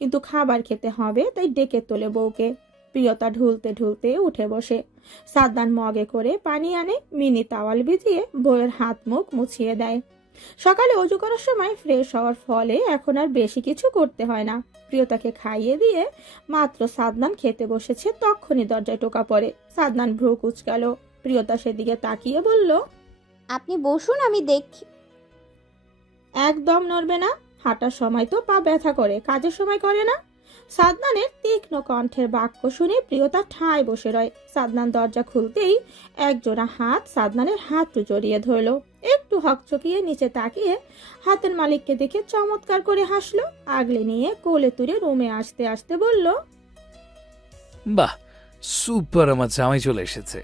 কিন্তু খাবার খেতে হবে তাই ডেকে তোলে বউকে। প্রিয়তা ঢুলতে ঢুলতে উঠে বসে। সাদনান মগে করে পানি আনে, মিনি তাওয়াল ভিজিয়ে বউয়ের হাত মুখ মুছিয়ে দেয়। সকালে অজু করার সময় ফ্রেশ হওয়ার ফলে এখন আর বেশি কিছু করতে হয় না। প্রিয়তাকে খাইয়ে দিয়ে মাত্র সাদনান খেতে বসেছে, তখনই দরজায় টোকা পড়ে। সাদনান ভ্রু কুঁচকাল। প্রিয়তা সেদিকে তাকিয়ে বলল, আপনি বসুন, আমি দেখি। একদম নড়বে না। হাঁটার সময় তো পা ব্যথা করে, কাজের সময় করে না। সাদনানের তীক্ষ্ণ কণ্ঠের বাক্য শুনে প্রিয়তা ঠায় বসে রয়। সাদনান দরজা খুলতেই একজোড়া হাত সাদনানের হাতটু জড়িয়ে ধরল। একটু হকচকিয়ে নিচে তাকিয়ে হাতের মালিককে দেখে চমৎকার করে হাসলো। আগলে নিয়ে কোলে তুলে রুমে আসতে আসতে বলল, বাহ, সুপার, আমার জামাই চলে এসেছে।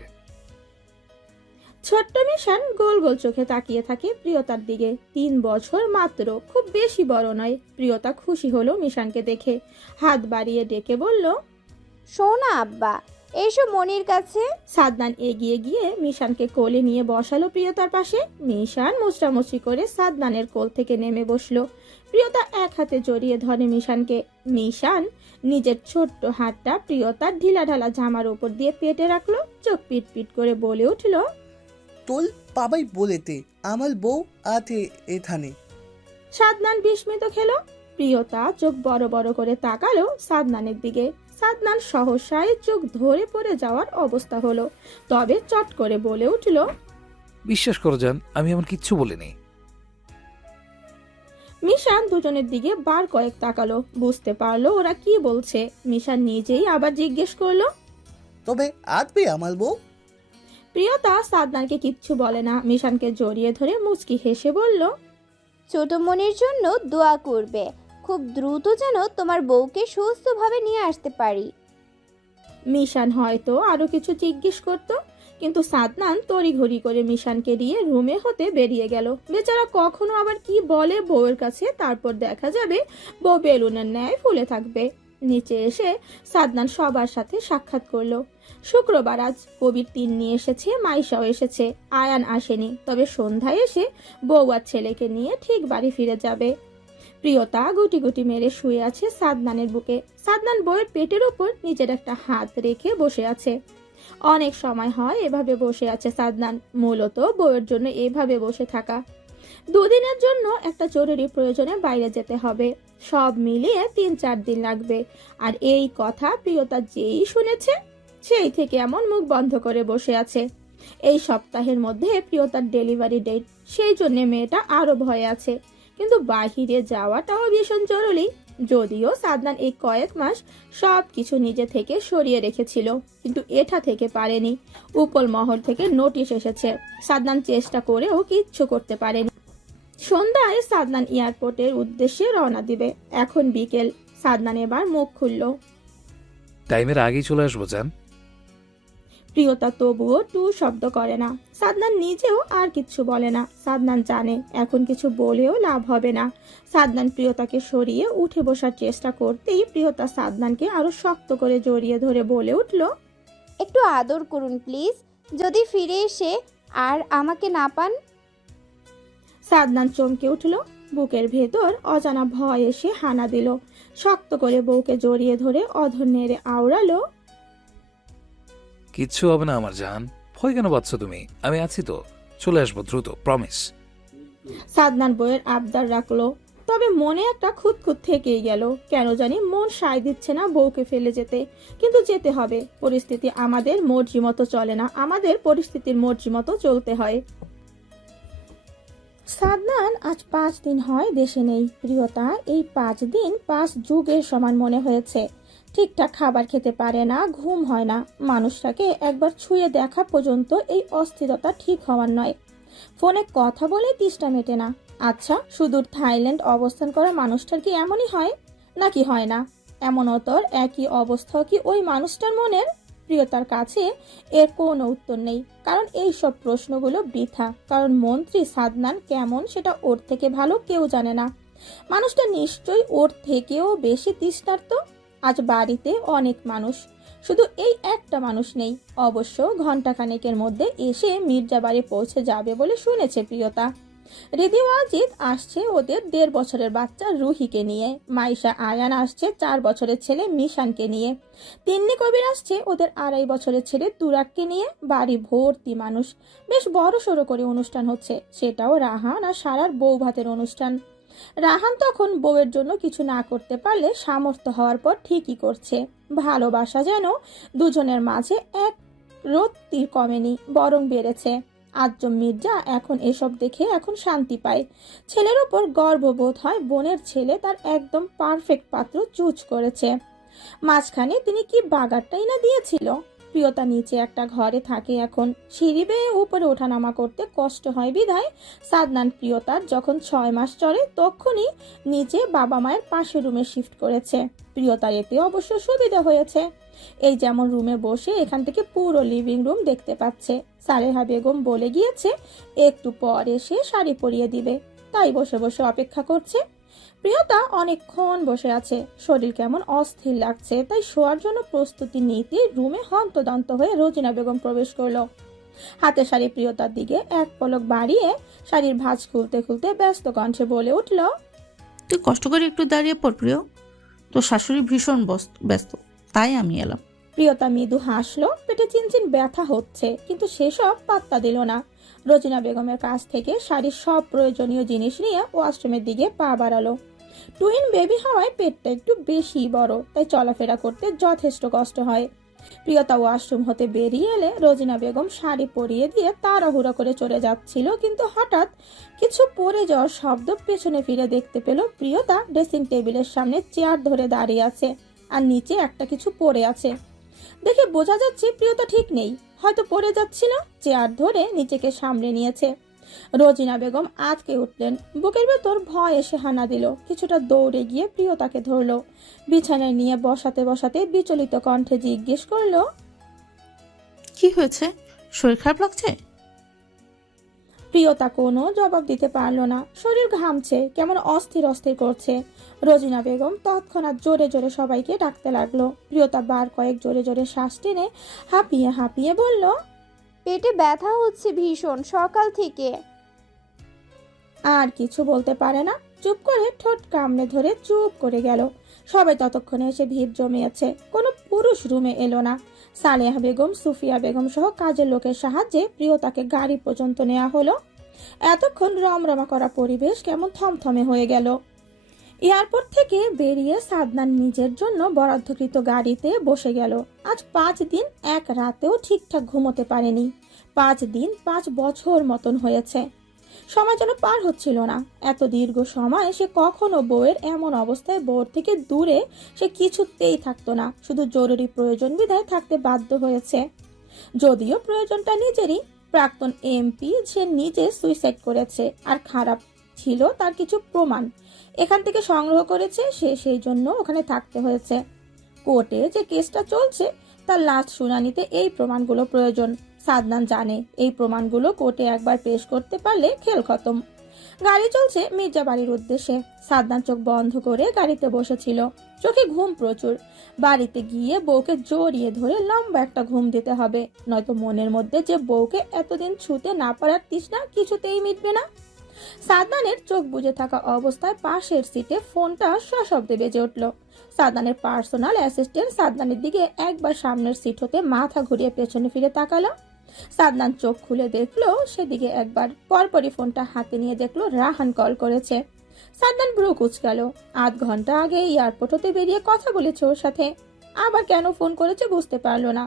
ছোট্ট মিশান গোল গোল চোখে তাকিয়ে থাকে প্রিয়তার দিকে। 3 বছর মাত্র, খুব বেশি বড় নয়। প্রিয়তা খুশি হলো মিশানকে দেখে, হাত বাড়িয়ে ডেকে বলল, শোনা আব্বা, এসো মনির কাছে। সাদনান এগিয়ে গিয়ে মিশানকে কোলে নিয়ে বসালো প্রিয়তার পাশে। মিশান মুচড়ামুচড়ি করে সাদনানের কোল থেকে নেমে বসলো। প্রিয়তা এক হাতে জড়িয়ে ধরে মিশানকে। মিশান নিজের ছোট্ট হাতটা প্রিয়তার ঢিলাঢালা জামার উপর দিয়ে পেটে রাখলো। চোখ পিট পিট করে বলে উঠল, তোল পাবাই বলেতে আমার বউ আতে এখানে। সাদনান বিস্মিত খেলো। প্রিয়তা চোখ বড় বড় করে তাকালো সাদনানের দিকে। সাদনান সহসায় চোখ ধরে পড়ে যাওয়ার অবস্থা হলো, তবে চট করে বলে উঠল, বিশ্বাস করো জান, আমি এমন কিচ্ছু বলিনি। মিশান দুজনের দিকে বার কয়েক তাকালো, বুঝতে পারলো ওরা কি বলছে। মিশান নিজেই আবার জিজ্ঞেস করলো, তবে আতবে আমার বউ? প্রিয়তা সাদনানকে কিচ্ছু বলে না, মিশানকে জড়িয়ে ধরে মুচকি হেসে বলল, ছোট মনির জন্য দোয়া করবে, খুব দ্রুত যেন তোমার বউকে সুস্থভাবে নিয়ে আসতে পারি। মিশান হয়তো আরো কিছু জিজ্ঞেস করত, কিন্তু সাদনান তড়িঘড়ি করে মিশানকে নিয়ে রুমে হতে বেরিয়ে গেল। বেচারা কখনো আবার কি বলে বউয়ের কাছে, তারপর দেখা যাবে বউ বেলুনের ন্যায় ফুলে থাকবে। নিচে এসে সাদনান সবার সাথে সাক্ষাৎ করলো। শুক্রবার, আজ কবির 3 নিয়ে এসেছে, মাইশাও এসেছে, আয়ান আসেনি। তবে সন্ধ্যায় এসে বউ আর ছেলেকে নিয়ে ঠিক বাড়ি ফিরে যাবে। প্রিয়তা গুটি গুটি মেরে শুয়ে আছে সাদনানের বুকে। সাদনান বউয়ের পেটের উপর নিজের একটা হাত রেখে বসে আছে। অনেক সময় হয় এভাবে বসে আছে সাদনান, মূলত বউয়ের জন্য এভাবে বসে থাকা। 2 দিনের জন্য একটা জরুরি প্রয়োজনে বাইরে যেতে হবে। সব মিলিয়ে 3-4 দিন লাগবে। আর এই কথা প্রিয়তা যেই শুনেছে, সেই থেকে এমন মুখ বন্ধ করে বসে আছে। এই সপ্তাহের মধ্যে প্রিয়তার ডেলিভারি ডেট, সেই জন্য মেয়েটা আরো ভয়ে আছে। কিন্তু বাহিরে যাওয়াটাও ভীষণ জরুরি। যদিও সাদনান এই কয়েক মাস সব কিছু নিজে থেকে সরিয়ে রেখেছিল, কিন্তু এটা থেকে পারেনি। উপল মহল থেকে নোটিশ এসেছে। সাদনান চেষ্টা করেও কিচ্ছু করতে পারেনি। সন্ধ্যায় সাদনান এয়ারপোর্টের উদ্দেশ্যে রওনা দিবে। এখন বিকেল। সাদনান এবার মুখ খুলল। টাইমের আগেই চলে আসবো জান। প্রিয়তা তবুও টু শব্দ করে না। সাদনান নিজেও আর কিছু বলে না। সাদনান জানে এখন কিছু বলেও লাভ হবে না। সাদনান প্রিয়তাকে সরিয়ে উঠে বসার চেষ্টা করতেই প্রিয়তা সাদনানকে আরো শক্ত করে জড়িয়ে ধরে বলে উঠল, একটু আদর করুন প্লিজ, যদি ফিরে এসে আর আমাকে না পান। সাদনান চমকে উঠল। বুকের ভেতর অজানা ভয় এসে হানা দিল। শক্ত করে বউকে জড়িয়ে ধরে অধর নেড়ে আওড়ালো, কিচ্ছু হবে না আমার জান, ভয় কেন পাচ্ছ তুমি? আমি আছি তো, চলে আসবো দ্রুত, প্রমিস। সাদনান বউয়ের আবদার রাখলো, তবে মনে একটা খুঁতখুঁত থেকেই গেল। কেন জানি মন সায় দিচ্ছে না বউকে ফেলে যেতে, কিন্তু যেতে হবে। পরিস্থিতি আমাদের মর্জি মতো চলে না, আমাদের পরিস্থিতির মর্জি মতো চলতে হয়। সাদনান আজ 5 দিন হয় দেশে নেই। প্রিয়তা এই 5 দিন 5 যুগের সমান মনে হয়েছে। ঠিকঠাক খাবার খেতে পারে না, ঘুম হয় না। মানুষটাকে একবার ছুঁয়ে দেখা পর্যন্ত এই অস্থিরতা ঠিক হওয়ার নয়। ফোনে কথা বলে তেষ্টা মেটে না। আচ্ছা, সুদূর থাইল্যান্ড অবস্থান করা মানুষটার কি এমনই হয়, নাকি হয় না? এমনতর একই অবস্থা কি ওই মানুষটার মনের? প্রিয়তার কাছে এর কোনো উত্তর নেই, কারণ এই সব প্রশ্নগুলো বৃথা। কারণ মন্ত্রী সাদনান কেমন সেটা ওর থেকে ভালো কেউ জানে না। মানুষটা নিশ্চয়ই ওর থেকেও বেশি তৃষ্ণার্ত। আজ বাড়িতে অনেক মানুষ, শুধু এই একটা মানুষ নেই। অবশ্য ঘন্টাখানেকের মধ্যে এসে মির্জাবাড়ি পৌঁছে যাবে বলে শুনেছে প্রিয়তা। রিদি ওয়াজিদ আসছে ওদের 1.5 বছরের বাচ্চা রুহিকে নিয়ে, মাইশা আয়ান আসছে 4 বছরের ছেলে মিশানকে নিয়ে, তিন্নি কবির আসছে ওদের 2.5 বছরের ছেলে তুরাককে নিয়ে। বাড়ি ভর্তি মানুষ, বেশ বড় সড়ো করে অনুষ্ঠান হচ্ছে, সেটাও রাহান আর সারার বউ ভাতের অনুষ্ঠান। রাহান তখন বউয়ের জন্য কিছু না করতে পারলে সামর্থ্য হওয়ার পর ঠিকই করছে। ভালোবাসা যেন দুজনের মাঝে এক রত্তির কমেনি, বরং বেড়েছে। আজম মির্জা এখন এসব দেখে এখন শান্তি পায়। ছেলের ওপর গর্ববোধ হয়, বোনের ছেলে তার একদম পারফেক্ট পাত্র চুজ করেছে। মাঝখানে তিনি কি বাগারটাই না দিয়েছিল। প্রিয়তা নিচে একটা ঘরে থাকে এখন, সিঁড়ি বেয়ে উপরে ওঠানামা করতে কষ্ট হয় বিধায় সাদনান প্রিয়তার যখন 6 মাস চলে তখনই নিচে বাবা মায়ের পাশে রুমে শিফট করেছে। প্রিয়তার এতে অবশ্য সুবিধা হয়েছে, এই যেমন রুমে বসে এখান থেকে পুরো লিভিং রুম দেখতে পাচ্ছে। সালেহা বেগম বলে গিয়েছে একটু পর এসে শাড়ি পরিয়ে দিবে, তাই বসে বসে অপেক্ষা করছে। প্রিয়তা অনেকক্ষণ বসে আছে, শরীর কেমন অস্থির লাগছে, তাই শোয়ার জন্য প্রস্তুতি নিতে রুমে হন্তদন্ত হয়ে রোজিনা বেগম প্রবেশ করলো। হাতে শাড়ি প্রিয়তার দিকে এক পলক বাড়িয়ে শাড়ির ভাঁজ খুলতে খুলতে ব্যস্ত কণ্ঠে বলে উঠল, তুই কষ্ট করে একটু দাঁড়িয়ে পড় প্রিয়, তোর শাশুড়ি ভীষণ ব্যস্ত, তাই আমি এলাম। প্রিয়তা মৃদু হাসলো, পেটে চিনচিন ব্যথা হচ্ছে কিন্তু সেসব পাত্তা দিল না। রোজিনা বেগমের কাছ থেকে শাড়ির সব প্রয়োজনীয় জিনিস নিয়ে ওয়াশরুমের দিকে পা বাড়ালো। টুইন বেবি হওয়ায় পেটটা একটু বেশি বড়, তাই চলাফেরা করতে যথেষ্ট কষ্ট হয়। প্রিয়তা ওয়াশরুম হতে বেরিয়ে এলে রোজিনা বেগম শাড়ি পরিয়ে দিয়ে তাড়াহুড়ো করে চলে যাচ্ছিল, কিন্তু হঠাৎ কিছু পড়ে যাওয়ার শব্দ পেছনে ফিরে দেখতে পেল প্রিয়তা ড্রেসিং টেবিলের সামনে চেয়ার ধরে দাঁড়িয়ে আছে আর নিচে একটা কিছু পড়ে আছে। দেখে বোঝা যাচ্ছে প্রিয়তা ঠিক নেই, হয়তো পড়ে যাচ্ছিল। চেয়ার ধরে নিচেকে সামনে নিয়েছে। রোজিনা বেগম আঁতকে উঠলেন, বুকের ভেতর ভয় এসে হানা দিল। কিছুটা দৌড়ে গিয়ে প্রিয়তাকে ধরলো, বিছানায় নিয়ে বসাতে বসাতে বিচলিত কণ্ঠে জিজ্ঞেস করলো, কি হয়েছে, শরীর খারাপ লাগছে? প্রিয়তা কোনো জবাব দিতে পারলো না, শরীর ঘামছে, কেমন অস্থির অস্থির করছে। রোজিনা বেগম তৎক্ষণাৎ জোরে জোরে সবাইকে ডাকতে লাগলো। প্রিয়তা বার কয়েক জোরে জোরে শ্বাস টেনে হাঁপিয়ে হাঁপিয়ে বলল, পেটে ব্যথা হচ্ছে ভীষণ সকাল থেকে। আর কিছু বলতে পারে না, চুপ করে ঠোঁট কামড়ে ধরে চুপ করে গেল। সবাই ততক্ষণে এসে ভিড় জমিয়েছে, কোনো পুরুষ রুমে এলো না। সালেহা বেগম, সুফিয়া বেগম সহ কাজের লোকের সাহায্যে প্রিয়তাকে গাড়ি পর্যন্ত নেওয়া হলো। এতক্ষণ রমরমা করা পরিবেশ কেমন থমথমে হয়ে গেল। এয়ারপোর্ট থেকে বেরিয়ে সাদনান নিজের জন্য বরাদ্দকৃত গাড়িতে বসে গেল। আজ 5 দিন এক রাতেও ঠিকঠাক ঘুমোতে পারেনি। 5 দিন 5 বছর মতন হয়েছে। সময় যেন পার হচ্ছিল না। এত দীর্ঘ সময় সে কখনো বউয়ের এমন অবস্থায় বউর থেকে দূরে সে কিছুতেই থাকতো না, শুধু জরুরি প্রয়োজন বিধায় থাকতে বাধ্য হয়েছে। যদিও প্রয়োজনটা নিজেরই, প্রাক্তন এমপি সে নিজে সুইসাইড করেছে, আর খারাপ ছিল তার কিছু প্রমাণ এখান থেকে সংগ্রহ করেছে সে, সেই জন্য ওখানে থাকতে হয়েছে। কোর্টে যে কেসটা চলছে তার লাস্ট শুনানিতে এই প্রমাণগুলো প্রয়োজন। সাদনান জানে এই প্রমাণগুলো কোর্টে একবার পেশ করতে পারলে খেল খতম। গাড়ি চলছে মির্জা বাড়ির উদ্দেশ্যে। সাদনান চোখ বন্ধ করে গাড়িতে বসেছিল, চোখে ঘুম প্রচুর। বাড়িতে গিয়ে বউকে জড়িয়ে ধরে লম্বা একটা ঘুম দিতে হবে, নয়তো মনের মধ্যে যে বউকে এতদিন ছুতে না পারার তৃষ্ণা কিছুতেই মিটবে না। সাদনানের চোখ বুজে থাকা অবস্থায় পাশের সিটে ফোনটা সশব্দে বেজে উঠল। সাদনানের পার্সোনাল অ্যাসিস্ট্যান্ট সাদনানের দিকে একবার সামনের সিট হতে মাথা ঘুরিয়ে পেছনে ফিরে তাকালো। সাদনান চোখ খুলে দেখলো সেদিকে একবার, পরপরই ফোনটা হাতে নিয়ে দেখলো রাহান কল করেছে। সাদনান ভ্রু কুঁচকাল। 8 ঘন্টা আগে এয়ারপোর্ট হতে বেরিয়ে কথা বলেছে ওর সাথে, আবার কেন ফোন করেছে বুঝতে পারলো না।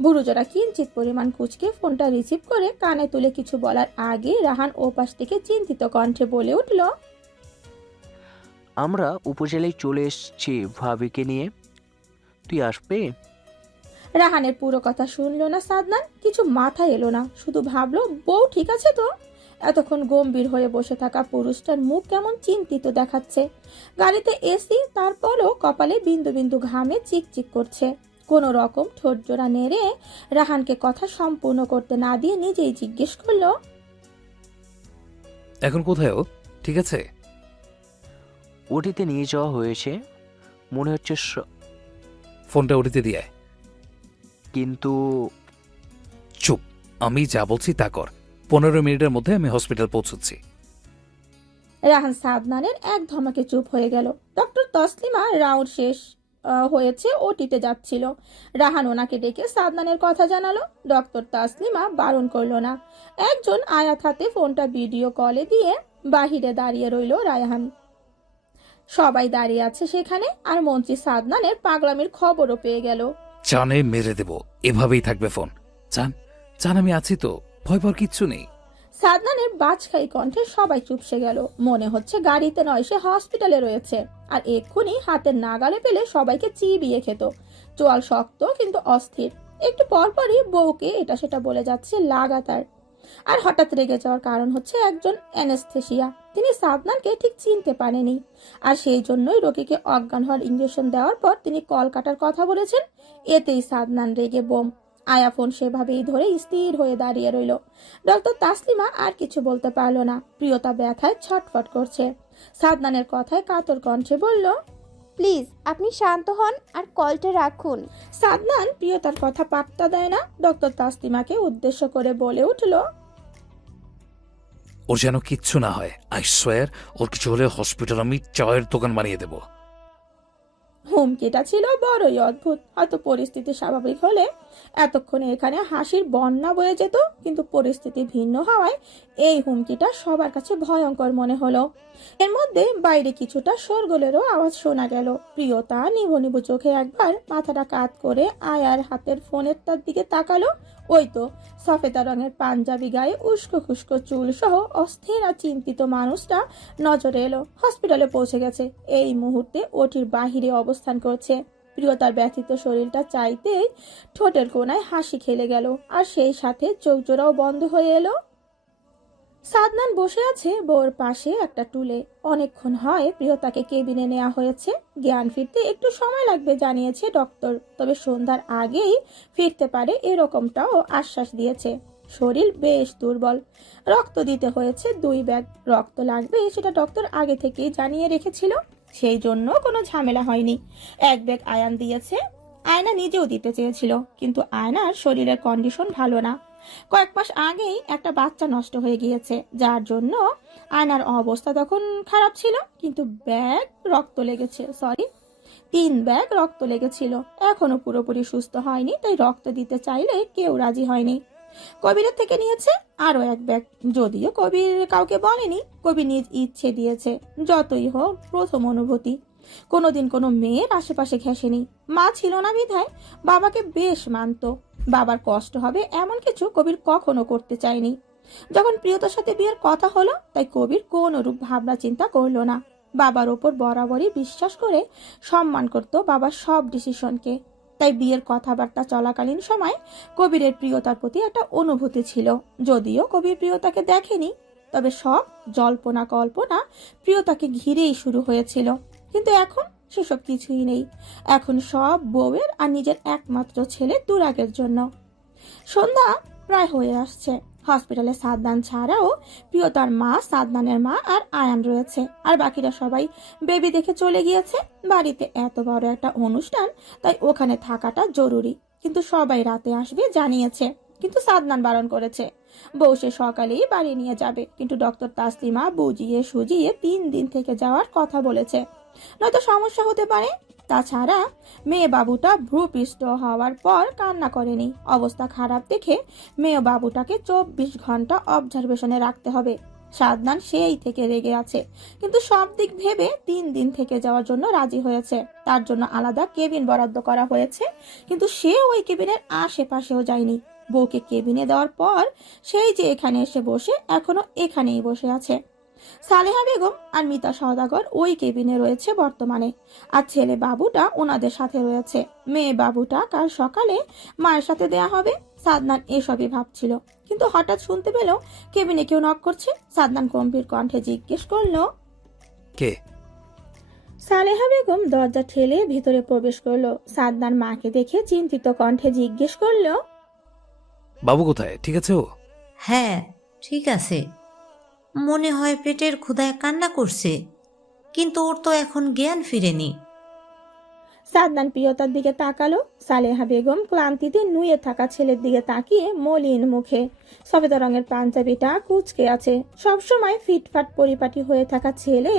বুড়োজোড়া কিঞ্চিত পরিমাণ কুচকে ফোনটা রিসিভ করে কানে তুলে কিছু বলার আগে রাহান ওপাশ থেকে চিন্তিত কণ্ঠে বলে উঠল, আমরা উপজেলায় চলে এসেছি ভাবিকে নিয়ে, তুই আসবে? রাহানের পুরো কথা শুনলো না সাদনান, কিছু মাথায় এলো না, শুধু ভাবলো বউ ঠিক আছে তো। এতক্ষণ গম্ভীর হয়ে বসে থাকা পুরুষটার মুখ কেমন চিন্তিত দেখাচ্ছে। গাড়িতে এসি, তারপরও কপালে বিন্দু বিন্দু ঘামে চিকচিক করছে। কোনো রকম ঠোঁট জোড়া নেড়ে রাহানকে কথা সম্পূর্ণ করতে না দিয়ে নিজেই জিজ্ঞেস করলো, এখন কোথায় ও, ঠিক আছে? ওটিতে নিয়ে যাওয়া হয়েছে মনে হচ্ছে, ফোনটা উঠিতে দিয়ে আয়। কিন্তু চুপ, আমি যা বলছি তা কর। 15 মিনিটের মধ্যে আমি হসপিটাল পৌঁছচ্ছি। রাহান সাদনানের এক ধমাকে চুপ হয়ে গেল। ডক্টর তসলিমা রাউন্ড শেষ হয়েছে, ওটিতে যাচ্ছিল। রাহান ওনাকে ডেকে সাদনানের কথা জানালো। ডক্টর তাসলিমা বারণ করলো না। একজন আয়াত হাতে ফোনটা ভিডিও কলে দিয়ে বাহিরে দাঁড়িয়ে রইল রায়হান। সবাই দাঁড়িয়ে আছে সেখানে, আর মন্ত্রী সাদনানের পাগলামির খবরও পেয়ে গেল। জানে মেরে দেব, এভাবেই থাকবে ফোন। চান চান আমি আছি তো, ভয় পাওয়ার কিচ্ছু নেই। সাদনানের বাজখাই কণ্ঠে সবাই চুপসে গেল। মনে হচ্ছে গাড়িতে নয়, সে হসপিটালে রয়েছে, আর এক্ষুনি হাতের নাগালে পেলে সবাইকে চিবিয়ে খেত। চোয়াল শক্ত কিন্তু অস্থির। একটু পরপরই বউকে এটা সেটা বলে যাচ্ছে লাগাতার। আর হঠাৎ রেগে যাওয়ার কারণ হচ্ছে একজন অ্যানেস্থেসিয়া। তিনি সাদনানকে ঠিক চিনতে পারেনি, আর সেই জন্যই রোগীকে অজ্ঞান হওয়ার ইঞ্জেকশন দেওয়ার পর তিনি কল কাটার কথা বলেছেন। এতেই সাদনান রেগে বোম। আয়া ফোন সেভাবেই ধরে স্থির হয়ে দাঁড়িয়ে রইল। ডক্টর তাসলিমা আর কিছু বলতে পারলো না। প্রিয়তা ব্যথায় ছটফট করছে। সাদনানের কথায় কাতর কণ্ঠে বলল, প্লিজ আপনি শান্ত হন আর কলটা রাখুন। সাদনান প্রিয়তার কথা পাত্তা দেয় না। ডক্টর তাসলিমাকে উদ্দেশ্য করে বলে উঠল, ওর যেন কিচ্ছু না হয়, আই সোয়ার। ওর কিছু হলে হসপিটাল আমি চায়ের দোকান বানিয়ে দেবো। হুমকিটা ছিল বড়ই অদ্ভুত। হয়তো পরিস্থিতি স্বাভাবিক হলে এতক্ষণে এখানে হাসির বন্যা বয়ে যেত, কিন্তু পরিস্থিতি ভিন্ন হওয়ায় এই হুমকিটা সবার কাছে ভয়ঙ্কর মনে হলো। এর মধ্যে বাইরে কিছুটা শোরগোলেরও আওয়াজ শোনা গেল। প্রিয়তা নিভু নিভু চোখে একবার মাথাটা কাত করে আয়ার হাতের ফোনের তার দিকে তাকালো। ওই তো সফেদা রঙের পাঞ্জাবি গায়ে উস্কো খুস্কো চুল সহ অস্থির আর চিন্তিত মানুষটা নজরে এলো। হসপিটালে পৌঁছে গেছে, এই মুহূর্তে ওটির বাহিরে অবস্থান করছে। প্রিয়তার ব্যথিত শরীরটা চাইতেই ঠোঁটের কোণায় হাসি খেলে গেল, আর সেই সাথে চোখ জোড়াও বন্ধ হয়ে এলো। সাদনান বসে আছে বউর পাশে একটা টুলে। অনেকক্ষণ হয় প্রিয়তাকে কেবিনে নেওয়া হয়েছে। জ্ঞান ফিরতে একটু সময় লাগবে জানিয়েছে ডক্টর, তবে সন্ধ্যার আগেই ফিরতে পারে এরকমটাও আশ্বাস দিয়েছে। শরীর বেশ দুর্বল। রক্ত দিতে হয়েছে 2 ব্যাগ। রক্ত লাগবে সেটা ডক্টর আগে থেকেই জানিয়ে রেখেছিল, সেই জন্য কোনো ঝামেলা হয়নি। 1 ব্যাগ আয়ান দিয়েছে। আয়না নিজেও দিতে চেয়েছিল, কিন্তু আয়নার শরীরের কন্ডিশন ভালো না। কয়েক মাস আগেই একটা বাচ্চা নষ্ট হয়ে গিয়েছে, যার জন্য আয়নার অবস্থা তখন খারাপ ছিল। কিন্তু ব্যাগ রক্ত লেগেছে, 3 ব্যাগ রক্ত লেগেছিল। এখনো পুরোপুরি সুস্থ হয়নি, তাই রক্ত দিতে চাইলে কেউ রাজি হয়নি। কবিরের থেকে নিয়েছে আরো 1 ব্যাগ। যদিও কবির কাউকে বলেনি, কবির নিজ ইচ্ছে দিয়েছে। যতই হোক প্রথম অনুভূতি। কোনোদিন কোনো মেয়ের আশেপাশে ঘেঁষেনি। মা ছিল না বিধায় বাবাকে বেশ মানত। বাবার কষ্ট হবে এমন কিছু কবির কখনো করতে চায়নি। যখন প্রিয়তার সাথে বিয়ের কথা হলো, তাই কবির কোন রূপ ভাবনা চিন্তা করলো না। বাবার ওপর বরাবরই বিশ্বাস করে সম্মান করত বাবার সব ডিসিশনকে। তাই বিয়ের কথাবার্তা চলাকালীন সময় কবিরের প্রিয়তার প্রতি একটা অনুভূতি ছিল। যদিও কবির প্রিয়তাকে দেখেনি, তবে সব জল্পনা কল্পনা প্রিয়তাকে ঘিরেই শুরু হয়েছিল। কিন্তু এখন সেসব কিছুই নেই। এখন সব বউয়ের আর নিজের একমাত্র ছেলে তুরাগের জন্য। সন্ধ্যা প্রায় হয়ে আসছে। হসপিটালে সাদনান ছাড়াও প্রিয়তার মা, সাদনানের মা আর আয়ান রয়েছে, আর বাকিরা সবাই বেবি দেখে চলে গিয়েছে। বাড়িতে এত বড় একটা অনুষ্ঠান, তাই ওখানে থাকাটা জরুরি। কিন্তু সবাই রাতে আসবে জানিয়েছে, কিন্তু সাদনান বারণ করেছে। বউ সে সকালেই বাড়ি নিয়ে যাবে, কিন্তু ডক্টর তাসলিমা বুঝিয়ে সুজিয়ে 3 দিন থেকে যাওয়ার কথা বলেছে, নয়তো সমস্যা হতে পারে। তাছাড়া মেয়ে বাবুটা ভ্রূপৃষ্ঠ হওয়ার পর কান্না করেনি। অবস্থা খারাপ দেখে মেয়ে বাবুটাকে 24 ঘন্টা অবজারভেশনে রাখতে হবে। সাদনান সেই থেকে রেগে আছে, কিন্তু সব দিক ভেবে 3 দিন থেকে যাওয়ার জন্য রাজি হয়েছে। তার জন্য আলাদা কেবিন বরাদ্দ করা হয়েছে, কিন্তু সে ওই কেবিনের আশেপাশেও যায়নি। বউকে কেবিনে দেওয়ার পর সেই যে এখানে এসে বসে, এখনো এখানেই বসে আছে। সালেহা বেগম আর মিতা সওদাগর ওই কেবিনে রয়েছে বর্তমানে, আর ছেলে বাবুটা ওনাদের সাথে রয়েছে। মেয়ে বাবুটা কাল সকালে মায়ের সাথে দেয়া হবে। সাদনান এসবই ভাবছিল, কিন্তু হঠাৎ শুনতে পেল কেবিনে কেউ নক করছে। সাদনান গম্ভীর কণ্ঠে জিজ্ঞেস করলো, কে? সালেহা বেগম দরজা ঠেলে ভিতরে প্রবেশ করলো। সাদনান মাকে দেখে চিন্তিত কণ্ঠে জিজ্ঞেস করলো, বাবু কোথায়? ঠিক আছে ও? হ্যাঁ ঠিক আছে, মনে হয় পেটের ক্ষুধায় কান্না করছে, কিন্তু ওর তো এখন জ্ঞান ফিরেনি। সাদনান প্রিয়তার দিকে তাকালো। সালেহা বেগম ক্লান্তিতে নুয়ে থাকা ছেলের দিকে তাকিয়ে মলিন মুখে, সফেদ রঙের পাঞ্জাবিটা কুঁচকে আছে। সবসময় ফিটফাট পরিপাটি হয়ে থাকা ছেলে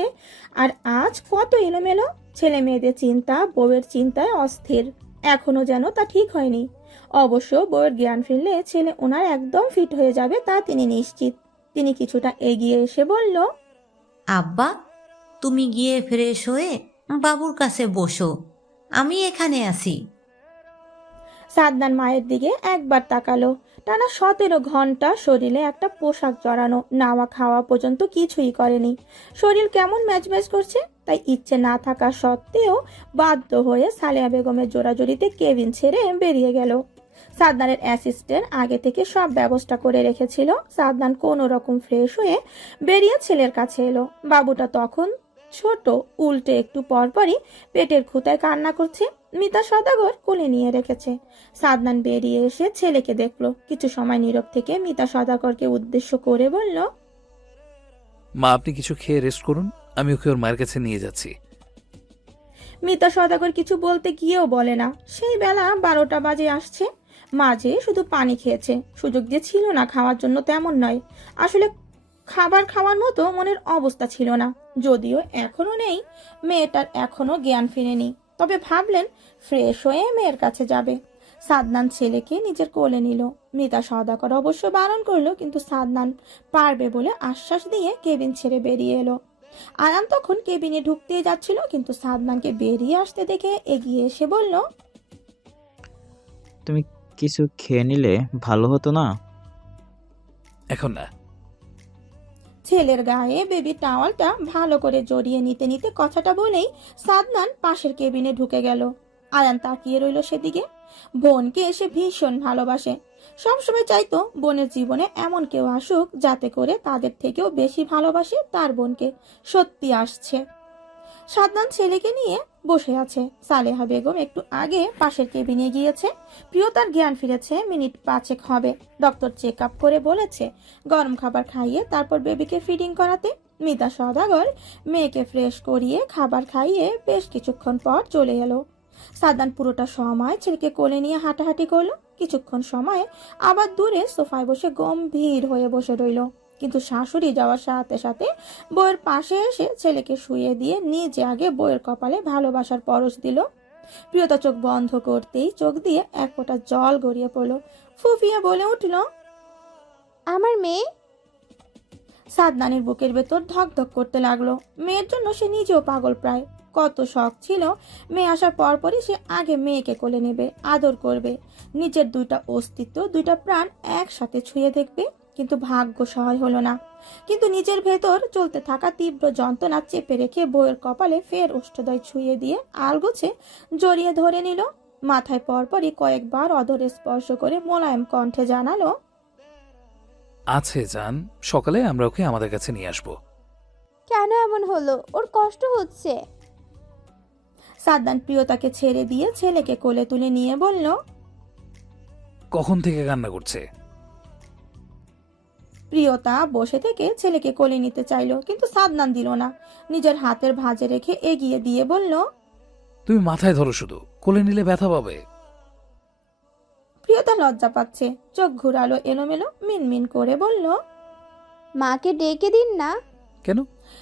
আর আজ কত এলোমেলো। ছেলে মেয়েদের চিন্তা, বউয়ের চিন্তায় অস্থির। এখনো যেন তা ঠিক হয়নি। অবশ্য বউয়ের জ্ঞান ফিরলে ছেলে ওনার একদম ফিট হয়ে যাবে তা তিনি নিশ্চিত। তিনি কিছুটা এগিয়ে এসে বলল, আব্বা, তুমি গিয়ে ফ্রেশ হয়ে বাবুর কাছে বসো, আমি এখানে আছি। সাদনান মায়ের দিকে একবার তাকালো। টানা 17 ঘন্টা শরীরে একটা পোশাক জড়ানো, নাওয়া খাওয়া পর্যন্ত কিছুই করেনি। শরীর কেমন ম্যাজম্যাজ করছে। তাই ইচ্ছে না থাকা সত্ত্বেও বাধ্য হয়ে সালেহা বেগমের জোড়াজড়িতে কেবিন ছেড়ে বেরিয়ে গেল। সাদনানের অ্যাসিস্ট্যান্ট আগে থেকে সব ব্যবস্থা করে রেখেছিল। সাদনান কোনো রকম ফ্রেশ হয়ে বেরিয়ে ছেলের কাছে এলো। বাবুটা তখন ছোট, উল্টে একটু পরপরই পেটের খুঁতায় কান্না করছে। মিতা সদাগর কোলে নিয়ে রেখেছে। সাদনান বেরিয়ে এসে ছেলেকে দেখলো। কিছু সময় নীরব থেকে মিতা সদাগরকে উদ্দেশ্য করে বলল, মা, আপনি কিছু খেয়ে রেস্ট করুন, আমি ওকে ওর মায়ের কাছে নিয়ে যাচ্ছি। মিতা সদাগর কিছু বলতে গিয়েও বলে না। সেই বেলা 12টা বাজে আসছে। মাঝে শুধু পানি খেয়েছে, সুযোগ যে ছিল না খাওয়ার জন্য তেমন নয়। আসলে খাবার খাওয়ার মতো মনের অবস্থা ছিল না। যদিও এখনো নেই, মেয়েটার এখনো জ্ঞান ফিরেনি। তবে ভাবলেন ফ্রেশ হয়ে মেয়ের কাছে যাবে। সাদনান ছেলেকে নিজের কোলে নিল। মিতা সদাগর অবশ্য বারণ করলো, কিন্তু সাদনান পারবে বলে আশ্বাস দিয়ে কেবিন ছেড়ে বেরিয়ে এলো। আয়ান তখন কেবিনে ঢুকতেই যাচ্ছিল, কিন্তু সাদনানকে বেরিয়ে আসতে দেখে এগিয়ে এসে বলল, তুমি কিছু খেয়ে নিলে ভালো হতো না? এখন না। ছেলের গায়ে বেবি টাওয়ালটা ভালো করে জড়িয়ে নিতে নিতে কথাটা বলেই সাদনান পাশের কেবিনে ঢুকে গেল। আয়ান তাকিয়ে রইল সেদিকে। বোনকে এসে ভীষণ ভালোবাসে। সবসময় চাইতো বোনের জীবনে এমন কেউ আসুক যাতে করে তাদের থেকেও বেশি ভালোবাসে তার বোনকে। সত্যি আসছে। সাদনান ছেলেকে নিয়ে বসে আছে। সালেহা বেগম একটু আগে পাশের কেবিনে গিয়েছে। প্রিয়তার জ্ঞান ফিরেছে মিনিট 5 হবে। ডক্টর চেক আপ করে বলেছে গরম খাবার খাইয়ে তারপর বেবিকে ফিডিং করাতে। মিতা সদাগর মেয়েকে ফ্রেশ করিয়ে খাবার খাইয়ে বেশ কিছুক্ষণ পর চলে এলো। সাদনান পুরোটা সময় ছেলেকে কোলে নিয়ে হাঁটাহাঁটি করলো। কিছুক্ষণ সময় আবার দূরে সোফায় বসে গম্ভীর হয়ে বসে রইল। কিন্তু শাশুড়ি যাওয়ার সাথে সাথে বউয়ের পাশে এসে ছেলেকে শুইয়ে দিয়ে নিজে আগে বউয়ের কপালে ভালোবাসার পরশ দিল। প্রিয়তা চোখ বন্ধ করতেই চোখ দিয়ে এক ফোঁটা জল গড়িয়ে পড়ল। ফুফিয়া বলে উঠল, আমার মেয়ে। সাদনানের বুকের ভেতর ধকধক করতে লাগলো। মেয়ের জন্য সে নিজেও পাগল প্রায়। কত শখ ছিল মেয়ে আসার পরপরই সে আগে মেয়েকে কোলে নেবে, আদর করবে, নিজের দুইটা অস্তিত্ব, দুইটা প্রাণ একসাথে ছুঁয়ে দেখবে। কিন্তু ভাগ্য সহায় হলো না। কিন্তু নিজের ভেতর চলতে থাকা তীব্র যন্ত্রণা চেপে রেখে বউয়ের কপালে ফের ওষ্ঠদয় ছুঁয়ে দিয়ে আলগোছে জড়িয়ে ধরে নিল। মাথায় পরপরই কয়েকবার অধরে স্পর্শ করে মোলায়েম কণ্ঠে জানালো, আছে জান, সকালে আমরা ওকে আমাদের কাছে নিয়ে আসবো। কেন এমন হলো? ওর কষ্ট হচ্ছে। সাদনান প্রিয়তাকে ছেড়ে দিয়ে ছেলেকে কোলে তুলে নিয়ে বলল, কখন থেকে কান্না করছে? প্রিয়তা বসে থেকে ছেলেকে কোলে নিতে চাইলো, কিন্তু সাদনান দিল না। নিজের হাতের ভাঁজে রেখে এগিয়ে দিয়ে বলল, তুমি মাথায় ধরো, শুধু কোলে নিলে ব্যথা পাবে। প্রিয়তা লজ্জা পাচ্ছে, চোখ ঘুরালো এলোমেলো, মিনমিন করে বলল, মাকে ডেকে দিন না। কেন?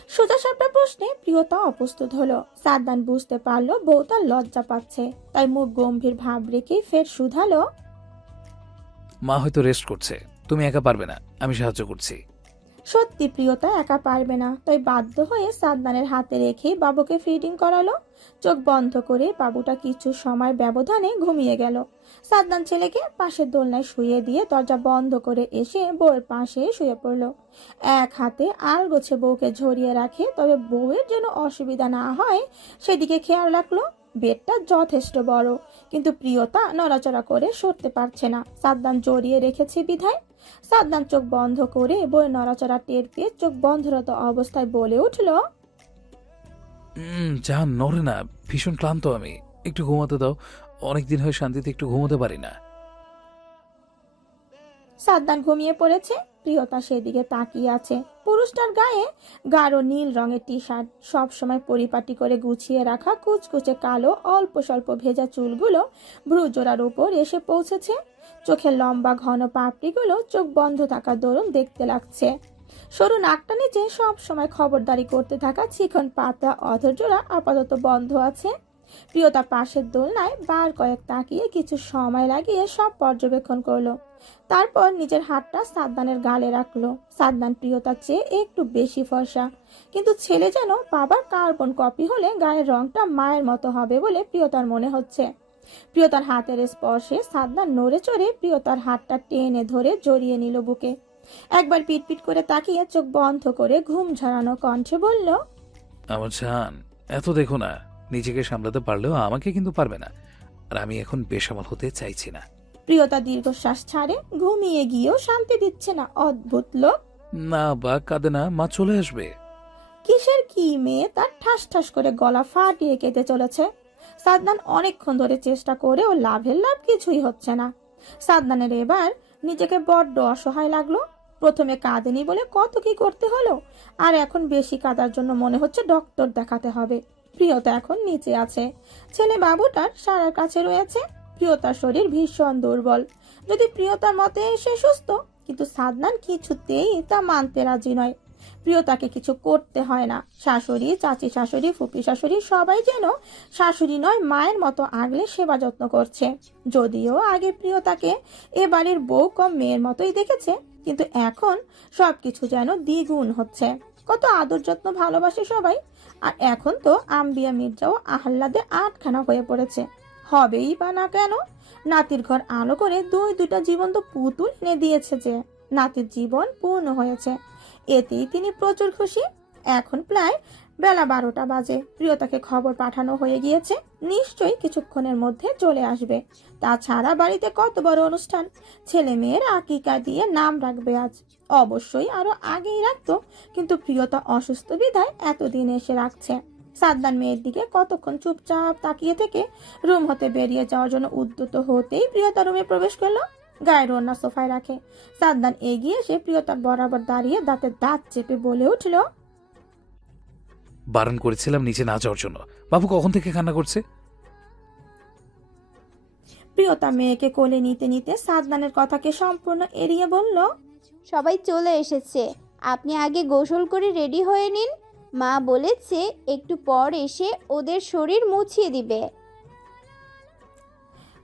সোজা সাপটা প্রশ্নে প্রিয়তা অপ্রস্তুত হলো। সাদনান বুঝতে পারলো বউ তার লজ্জা পাচ্ছে, তাই মুখ গম্ভীর ভাব রেখে ফের শুধালো, মা হয়তো রেস্ট করছে, তুমি একা পারবে না, আমি সাহায্য করছি। সত্যি প্রিয়তা একা পারবে না, তাই বাধ্য হয়ে সাদনানের হাতে রেখে বাবুকে ফিডিং করালো। চোখ বন্ধ করে বাবুটা কিছু সময় ব্যবধানে ঘুমিয়ে গেল। সাদনান ছেলেকে পাশের দোলনায় শুয়ে দিয়ে দরজা বন্ধ করে এসে বউয়ের পাশে শুয়ে পড়ল। এক হাতে আলগোছে বউকে ঝরিয়ে রাখে, তবে বউয়ের যেন অসুবিধা না হয় সেদিকে খেয়াল রাখলো। বেডটা যথেষ্ট বড়, কিন্তু প্রিয়তা নড়াচড়া করে সরতে পারছে না। সাদনান জড়িয়ে রেখেছে বিধায়। সাদনান চোখ বন্ধ করে বউয়ের নড়াচড়া টের পেয়ে চোখ বন্ধরত অবস্থায় বলে উঠল, জান, নড়ে না, ভীষণ ক্লান্ত আমি, একটু ঘুমাতে দাও, অনেকদিন হয়ে শান্তিতে একটু ঘুমোতে পারি না। সাদনান ঘুমিয়ে পড়েছে। প্রিয়তা সেদিকে তাকিয়ে আছে। পুরুষটার গায়ে গাঢ় নীল রঙের টি শার্ট, সবসময় পরিপাটি করে গুছিয়ে রাখা কুচকুচে কালো অল্প স্বল্প ভেজা চুলগুলো ভ্রুজোড়ার উপর এসে পৌঁছেছে। চোখের লম্বা ঘন পাপড়িগুলো চোখ বন্ধ থাকা দরুন দেখতে লাগছে। সরু নাকটা নিচে সব সময় খবরদারি করতে থাকা চিকন পাতলা অধরজোড়া আপাতত বন্ধ আছে। প্রিয়তা পাশের দোলনায় বার কয়েক তাকিয়ে কিছু সময় লাগিয়ে সব পর্যবেক্ষণ করলো। তারপর নিজের হাতটা সাদনানের গালে রাখলো। সাদনান প্রিয়তার চেয়ে একটু বেশি ফর্সা, কিন্তু ছেলে যেন বাবার কার্বন কপি হলে গায়ের রংটা মায়ের মতো হবে বলে প্রিয়তার মনে হচ্ছে। প্রিয়তার হাতের স্পর্শে সাদনান নড়ে চড়ে প্রিয়তার হাতটা টেনে ধরে জড়িয়ে নিল বুকে। একবার পিটপিট করে তাকিয়ে চোখ বন্ধ করে ঘুম ঝরানো কণ্ঠে বলল, আমার জান, এত দেখো না, নিজেকে সামলাতে পারলেও আমাকে কিন্তু পারবে না। আর আমি এখন বেসামাল হতে চাইছি না। প্রিয়তা দীর্ঘশ্বাস ছাড়ে। ঘুমিয়ে গিয়েও শান্তি দিচ্ছে না অদ্ভুত লোক। না বা কাঁদে না, মা চলে আসবে। কিসের কি মেয়ে তার ঠাস ঠাস করে গলা ফাটিয়ে কেঁদে চলেছে। সাদনান অনেকক্ষণ ধরে চেষ্টা করে ও লাভের লাভ কিছুই হচ্ছে না। সাদনানের এবার নিজেকে বড্ড অসহায় লাগলো। প্রথমে কাঁদেনি বলে কত কি করতে হলো, আর এখন বেশি কাঁদার জন্য মনে হচ্ছে ডক্টর দেখাতে হবে। প্রিয়তা এখন নিচে আছে, ছেলে বাবুটার সারার কাছে রয়েছে। প্রিয়তার শরীর ভীষণ দুর্বল। যদি প্রিয়তার মতে সে সুস্থ, কিন্তু সাদনান কিছুতেই তা মানতে রাজি নয়। প্রিয়তাকে কিছু করতে হয় না। শাশুড়ি, চাচি শাশুড়ি, ফুপি শাশুড়ি সবাই যেন শাশুড়ি নয় মায়ের মতো আগলে সেবা যত্ন করছে। যদিও আগে প্রিয়তাকে এ বাড়ির বউ কম মেয়ের মতোই দেখেছে, কিন্তু এখন সবকিছু যেন দ্বিগুণ হচ্ছে। কত আদর যত্ন ভালোবাসে সবাই। আর এখন তো আম্বিয়া মির্জাও আহ্লাদে আটখানা হয়ে পড়েছে। হবেই বা না কেন? নাতির ঘর আলো করে দুইটা জীবন্ত পুতুল এনে দিয়েছে যে। নাতির জীবন পূর্ণ হয়েছে, এতেই তিনি প্রচুর খুশি। এখন প্রায় বেলা 12টা বাজে। প্রিয়তাকে খবর পাঠানো হয়ে গিয়েছে, নিশ্চয়ই কিছুক্ষণের মধ্যে চলে আসবে। তাছাড়া বাড়িতে কত বড় অনুষ্ঠান, ছেলে মেয়ের আকিকা দিয়ে নাম রাখবে আজ। অবশ্যই আরো আগেই রাখতো, কিন্তু প্রিয়তা অসুস্থ বিধায় এতদিন এসে রাখছে। সাদনান মেয়ের দিকে কতক্ষণ চুপচাপ তাকিয়ে থেকে রুম হতে বেরিয়ে যাওয়ার জন্য উদ্যত হতেই প্রিয়তা রুমে প্রবেশ করলো। গায়ের ওড়না সোফায় রাখে। সাদনান এগিয়ে এসে প্রিয়তার বরাবর দাঁড়িয়ে দাঁতে দাঁত চেপে বলে উঠল, বারণ করেছিলাম নিচে না যাওয়ার জন্য। বাবু কখন থেকে কান্না করছে? প্রিয়তা মেয়েকে কোলে নিতে নিতে সাদনানের কথাকে সম্পূর্ণ এড়িয়ে বলল, সবাই চলে এসেছে, আপনি আগে গোসল করে রেডি হয়ে নিন। মা বলেছে একটু পর এসে ওদের শরীর মুছিয়ে দিবে।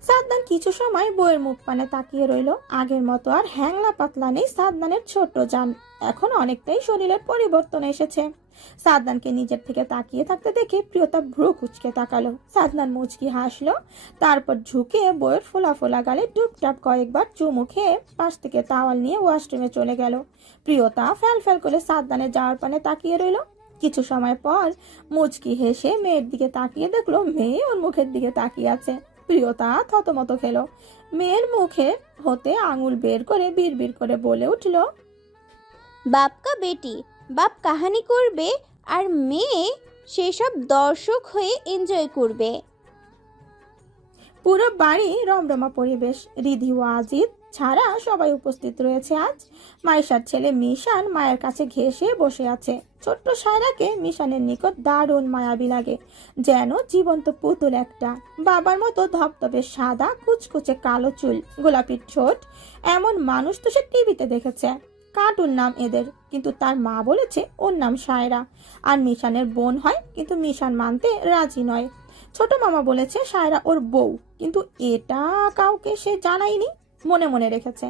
সাদনান কিছু সময় বইয়ের মুখ পানে তাকিয়ে রইল। আগের মতো আর হ্যাংলা পাতলা নেই সাদনানের ছোট্ট জান। এখন অনেকটাই শরীরের পরিবর্তন এসেছে। সাদনানকে নিজের থেকে তাকিয়ে থাকতে দেখে প্রিয়তা ভ্রু কুচকে তাকালো। সাদনান মুচকি হাসলো, তারপর ঝুঁকে বইয়ের ফোলা ফোলা গালে টুপটাপ কয়েকবার চুমু খেয়ে পাশ থেকে তাওয়াল নিয়ে ওয়াশরুমে চলে গেল। প্রিয়তা ফ্যাল ফ্যাল করে সাদনানের যাওয়ার পানে তাকিয়ে রইল। কিছু সময় পর মুচকি হেসে মেয়ের দিকে তাকিয়ে দেখলো মেয়ে ওর মুখের দিকে তাকিয়ে আছে। প্রিয়তা থতমত খেলো। মেয়ের মুখে হতে আঙুল বের করে বিড়বিড় করে বলে উঠল, বাপ কা বেটি, বাপ কাহানি করবে আর মেয়ে সেসব দর্শক হয়ে এনজয় করবে। পুরো বাড়ি রমরমা পরিবেশ। রিধি ও আজিদ ছাড়া সবাই উপস্থিত রয়েছে আজ। মাইশার ছেলে মিশান মায়ের কাছে ঘেঁষে বসে আছে। ছোট্ট সায়রাকে মিশানের নিকট দারুণ মায়াবী লাগে, যেন জীবন্ত পুতুল একটা। বাবার মতো ধবধবে সাদা কুচকুচে কালো চুল, গোলাপি ঠোঁট। এমন মানুষ তো সে টিভিতে দেখেছে। কার্টুন নাম এদের, কিন্তু তার মা বলেছে ওর নাম সায়রা। আর মিশানের বোন হয়, কিন্তু মিশান মানতে রাজি নয়। ছোট মামা বলেছে সায়রা ওর বউ, কিন্তু এটা কাউকে সে জানায়নি, মনে মনে রেখেছে।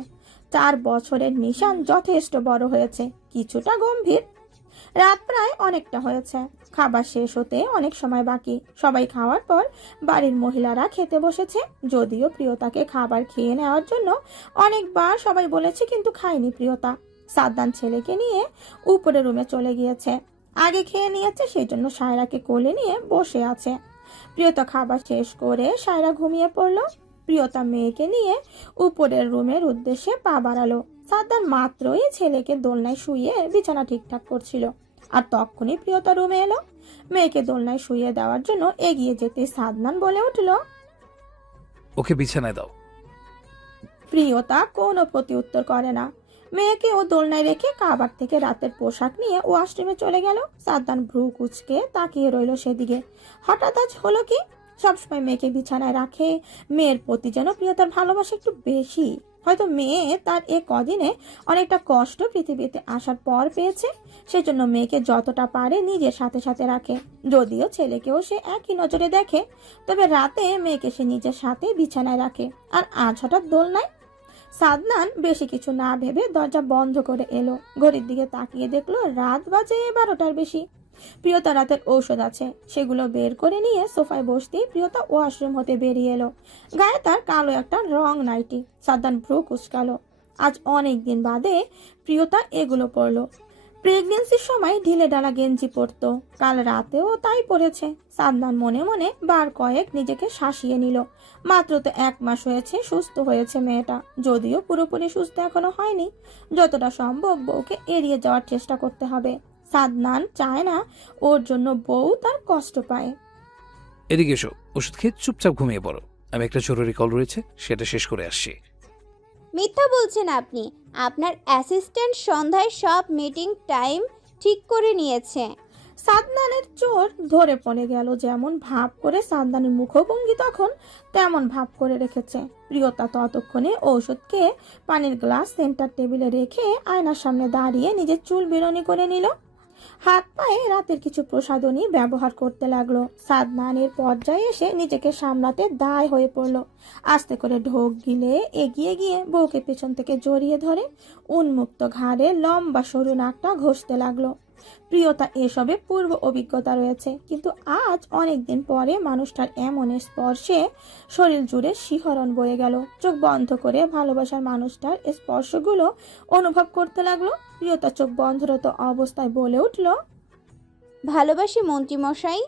4 বছরের নিশান যথেষ্ট বড় হয়েছে, কিছুটা গম্ভীর। রাত প্রায় অনেকটা হয়েছে। খাবার শেষ হতে অনেক সময় বাকি। সবাই খাওয়ার পর বাড়ির মহিলারা খেতে বসেছে। যদিও প্রিয়তাকে খাবার খেয়ে নেওয়ার জন্য অনেকবার সবাই বলেছে, কিন্তু খায়নি প্রিয়তা। সাদনান ছেলেকে নিয়ে উপরে রুমে চলে গিয়েছে। আগে খেয়ে নিয়েছে, সেই জন্য সায়রাকে কোলে নিয়ে বসে আছে। প্রিয়তা খাবার শেষ করে সায়রা ঘুমিয়ে পড়ল। প্রিয়তা মেয়েকে নিয়ে উপরের রুমের উদ্দেশ্যে পা বাড়ালো। সাদনান মাত্রই ছেলেকে দোলনায় শুইয়ে বিছানা ঠিকঠাক করছিল, আর তখনই প্রিয়তা রুমে এলো। মেয়েকে দোলনায় শুইয়ে দেওয়ার জন্য এগিয়ে যেতে সাদনান বলে উঠল, ওকে বিছানায় দাও। প্রিয়তা কোনো প্রতি উত্তর করে না। মেয়েকে ও দোলনায় রেখে কাবার থেকে রাতের পোশাক নিয়ে ওয়াশরুমে চলে গেল। সাদ্দান ভ্রু কুচকে তাকিয়ে রইল সেদিকে। হঠাৎ আজ হলো কি? সবসময় মেয়েকে বিছানায় রাখে, মেয়ের প্রতি যেন প্রিয়তার ভালোবাসা একটু বেশি। হয়তো মেয়ে তার এ কদিনে অনেকটা কষ্ট পৃথিবীতে আসার পর পেয়েছে, সেজন্য মেয়েকে যতটা পারে নিজের সাথে সাথে রাখে। যদিও ছেলেকেও সে একই নজরে দেখে, তবে রাতে মেয়েকে সে নিজের সাথে বিছানায় রাখে। আর আজ হঠাৎ দোলনায়। সাদনান বেশি কিছু না ভেবে দরজা বন্ধ করে এলো। ঘড়ির দিকে তাকিয়ে দেখলো রাত বাজে 12টার বেশি। প্রিয়তা রাতের ঔষধ আছে, সেগুলো বের করে নিয়ে সোফায় বসতেই প্রিয়তা ওয়াশরুম হতে বেরিয়ে এলো। গায়ে তার কালো একটা রং নাইটি। সাদ্দান ভ্রু কুচকালো। আজ অনেক দিন বাদে প্রিয়তা এগুলো পরলো। প্রেগনেন্সির সময় ঢিলে ডালা গেঞ্জি পরতো, কাল রাতেও তাই পরেছে। সাদনান মনে মনে বার কয়েক নিজেকে শাসিয়ে নিল। মাত্র তো 1 মাস হয়েছে সুস্থ হয়েছে মেয়েটা, যদিও পুরোপুরি সুস্থ এখনো হয়নি। যতটা সম্ভব বউকে এড়িয়ে যাওয়ার চেষ্টা করতে হবে। সাদনান চায় না ওর জন্য বউ তার কষ্ট পায়। এদিকে এসো, ওষুধ খেয়ে চুপচাপ ঘুমিয়ে পড়ো। আমি একটা জরুরি কল রয়েছে, সেটা শেষ করে আসছি। মিথ্যা বলছেন আপনি। আপনার অ্যাসিস্ট্যান্ট সন্ধ্যায় সব মিটিং টাইম ঠিক করে নিয়েছে। সাদনানের চোর ধরে পড়ে গেল। যেমন ভাব করে সাদনানের মুখভঙ্গি তখন তেমন ভাব করে রেখেছে। প্রিয়তা ততক্ষণে ঔষধ খেয়ে পানির গ্লাস সেন্টার টেবিলে রেখে আয়নার সামনে দাঁড়িয়ে নিজের চুল বেরনি করে নিল। হাত পায়ে রাতের কিছু প্রসাধনী ব্যবহার করতে লাগলো। সাদনানের পর্যায়ে এসে নিজেকে সামলাতে দায় হয়ে পড়লো। আস্তে করে ঢোক গিলে এগিয়ে গিয়ে বউকে পেছন থেকে জড়িয়ে ধরে উন্মুক্ত ঘাড়ে লম্বা সরু নাকটা ঘষতে লাগলো। প্রিয়তা এসবে পূর্ব অভিজ্ঞতা রয়েছে, কিন্তু আজ অনেকদিন পরে মানুষটার এমন স্পর্শে শরীর জুড়ে শিহরণ বয়ে গেল। চোখ বন্ধ করে ভালোবাসার মানুষটার স্পর্শগুলো অনুভব করতে লাগলো। প্রিয়তা চোখ বন্ধরত অবস্থায় বলে উঠল, ভালোবাসি মন্ত্রীমশাই।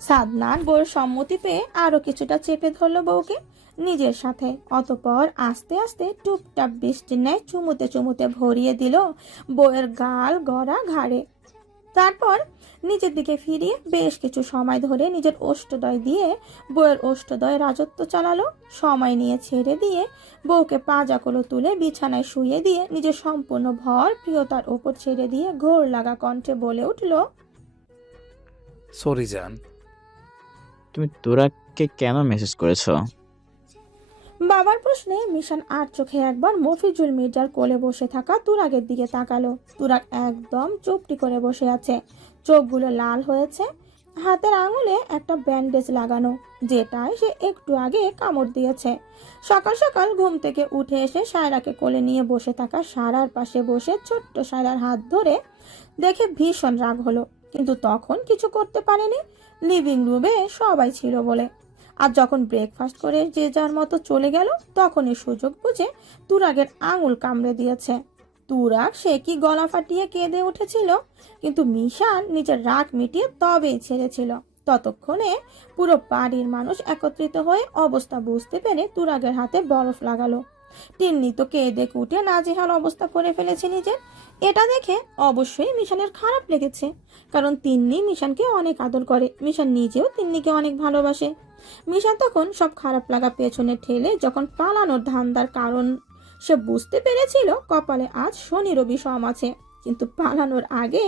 সাদনান বউয়ের সম্মতি পেয়ে আরো কিছুটা চেপে ধরলো বউকে নিজের সাথে। অতঃপর আস্তে আস্তে টুপটাপ বৃষ্টির ন্যায় চুমুতে চুমুতে ভরিয়ে দিল বউয়ের গাল গড়া ঘাড়ে। তারপর নিজের দিকে ফিরিয়ে বেশ কিছু সময় ধরে নিজের ওষ্ঠদয় দিয়ে বউয়ের ওষ্ঠদয় রাজত্ব চালালো। সময় নিয়ে ছেড়ে দিয়ে বউকে পাজাগুলো তুলে বিছানায় শুয়ে দিয়ে নিজের সম্পূর্ণ ভর প্রিয়তার ওপর ছেড়ে দিয়ে ঘোর লাগা কণ্ঠে বলে উঠল, সরি জান। তুমি তোরাকে কেন মেসেজ করেছো? বাবার প্রশ্নে মিশান আর চোখে একবার মফিজুল মির্জার কোলে বসে থাকা তুরাগের দিকে তাকালো। তুরাগ একদম চুপটি করে বসে আছে, চোখগুলো লাল হয়েছে। হাতের আঙুলে একটা ব্যান্ডেজ লাগানো, যেটায় সে একটু আগে কামড় দিয়েছে। সকাল সকাল ঘুম থেকে উঠে এসে সায়রাকে কোলে নিয়ে বসে থাকা সারার পাশে বসে ছোট্ট সায়রার হাত ধরে দেখে ভীষণ রাগ হলো, কিন্তু তখন কিছু করতে পারেনি। লিভিং রুমে সবাই ছিল বলে। আর যখন ব্রেকফাস্ট করে যে যার মতো চলে গেল, তখনই সুযোগ বুঝে তুরাগের আঙুল কামড়ে দিয়েছে। তুরাগ সে কি গলা ফাটিয়ে কেঁদে উঠেছিল, কিন্তু মিশান নিজের রাগ মিটিয়ে তবেই ছেড়েছিল। ততক্ষণে পুরো বাড়ির মানুষ একত্রিত হয়ে অবস্থা বুঝতে পেরে তুরাগের হাতে বরফ লাগালো। তিন্নি তো কেঁদে কুটে নাজেহাল অবস্থা করে ফেলেছে নিজের। এটা দেখে অবশ্যই মিশানের খারাপ লেগেছে, কারণ তিন্নি মিশানকে অনেক আদর করে। মিশান নিজেও তিন্নিকে অনেক ভালোবাসে। মিশান তখন সব খারাপ লাগা পেছনে ঠেলে যখন পালানোর ধান্দার কারণ সে বুঝতে পেরেছিল কপালে আজ শনি রবি সম আছে, কিন্তু পালানোর আগে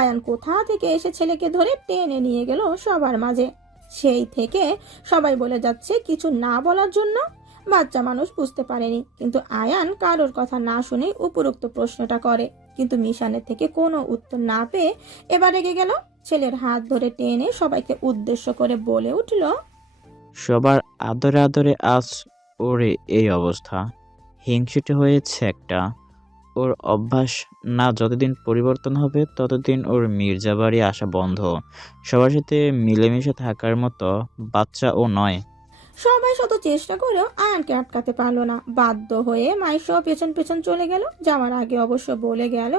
আয়ান কোথা থেকে এসে ছেলেকে ধরে টেনে নিয়ে গেল সবার মাঝে। সেই থেকে সবাই বলে যাচ্ছে কিছু না বলার জন্য। বাচ্চা মানুষ বুঝতে পারেনি, কিন্তু আয়ান কারোর কথা না শুনেই উপরোক্ত প্রশ্নটা করে। কিন্তু মিশানের থেকে কোনো উত্তর না পেয়ে এবার রেগে গেল। ছেলের হাত ধরে টেনে সবাইকে উদ্দেশ্য করে বলে উঠল, সবার আদরে আদরে আজ ওর এই অবস্থা। হিংসুটে হয়েছে একটা। ওর অভ্যাস না যতদিন পরিবর্তন হবে ততদিন ওর মির্জাবাড়ি আসা বন্ধ। সবার সাথে মিলেমিশে থাকার মতো বাচ্চা ও নয়। সবাই শত চেষ্টা করেও আয়ানকে আটকাতে পারলো না। বাধ্য হয়ে মাইশও পেছন পেছন চলে গেল। যাওয়ার আগে অবশ্য বলে গেল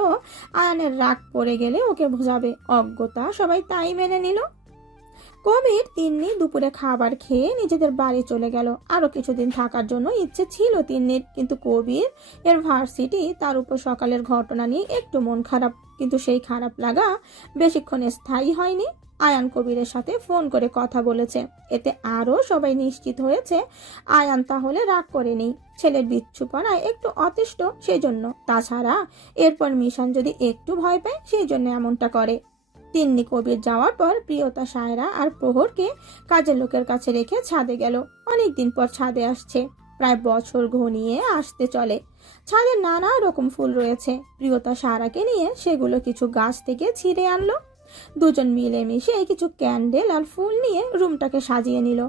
আয়ানের রাগ পড়ে গেলে ওকে বোঝাবে। অজ্ঞতা সবাই তাই মেনে নিল। কবির তিন্নি দুপুরে খাবার খেয়ে নিজেদের বাড়ি চলে গেল। আরো কিছুদিন থাকার জন্য ইচ্ছে ছিল তিন্নির, কিন্তু কবির এর ভার্সিটি, তার উপর সকালের ঘটনা নিয়ে একটু মন খারাপ। কিন্তু সেই খারাপ লাগা বেশিক্ষণ স্থায়ী হয়নি। আয়ান কবিরের সাথে ফোন করে কথা বলেছে। এতে আরও সবাই নিশ্চিত হয়েছে আয়ান তাহলে রাগ করেনি, ছেলের বিচ্ছুপনায় একটু অতিষ্ঠ সেই জন্য। তাছাড়া এরপর মিশান যদি একটু ভয় পায় সেই জন্য এমনটা করে। তিন্নি কবির যাওয়ার পর প্রিয়তা, সায়রা আর প্রহরকে কাজের লোকের কাছে রেখে ছাদে গেল। অনেকদিন পর ছাদে আসছে, প্রায় বছর ঘনিয়ে আসতে চলে। ছাদে নানা রকম ফুল রয়েছে। প্রিয়তা সারাকে নিয়ে সেগুলো কিছু গাছ থেকে ছিঁড়ে আনলো। দুজন মিলেমিশে কিছু ক্যান্ডেল আর ফুল নিয়ে রুমটাকে সাজিয়ে নিল।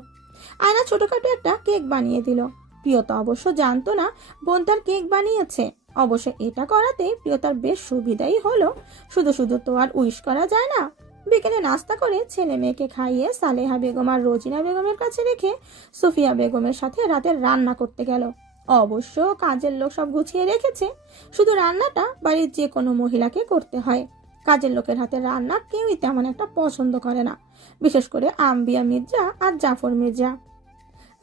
আয়না ছোটখাটো একটা কেক বানিয়ে দিল। প্রিয়তা অবশ্য জানতো না বোন তার কেক বানিয়েছে। অবশ্য এটা করাতে প্রিয়তার বেশ সুবিধাই হলো। শুধু শুধু তো আর উইশ করা যায় না। বিকেলে নাস্তা করে ছেলে মেয়েকে খাইয়ে সালেহা বেগম আর রোজিনা বেগমের কাছে রেখে সুফিয়া বেগমের সাথে রাতের রান্না করতে গেল। অবশ্য কাজের লোক সব গুছিয়ে রেখেছে, শুধু রান্নাটা বাড়ির যে কোনো মহিলাকে করতে হয়। কাজের লোকের হাতে রান্না কেউই তেমন একটা পছন্দ করে না, বিশেষ করে আম্বিয়া মির্জা আর জাফর মির্জা।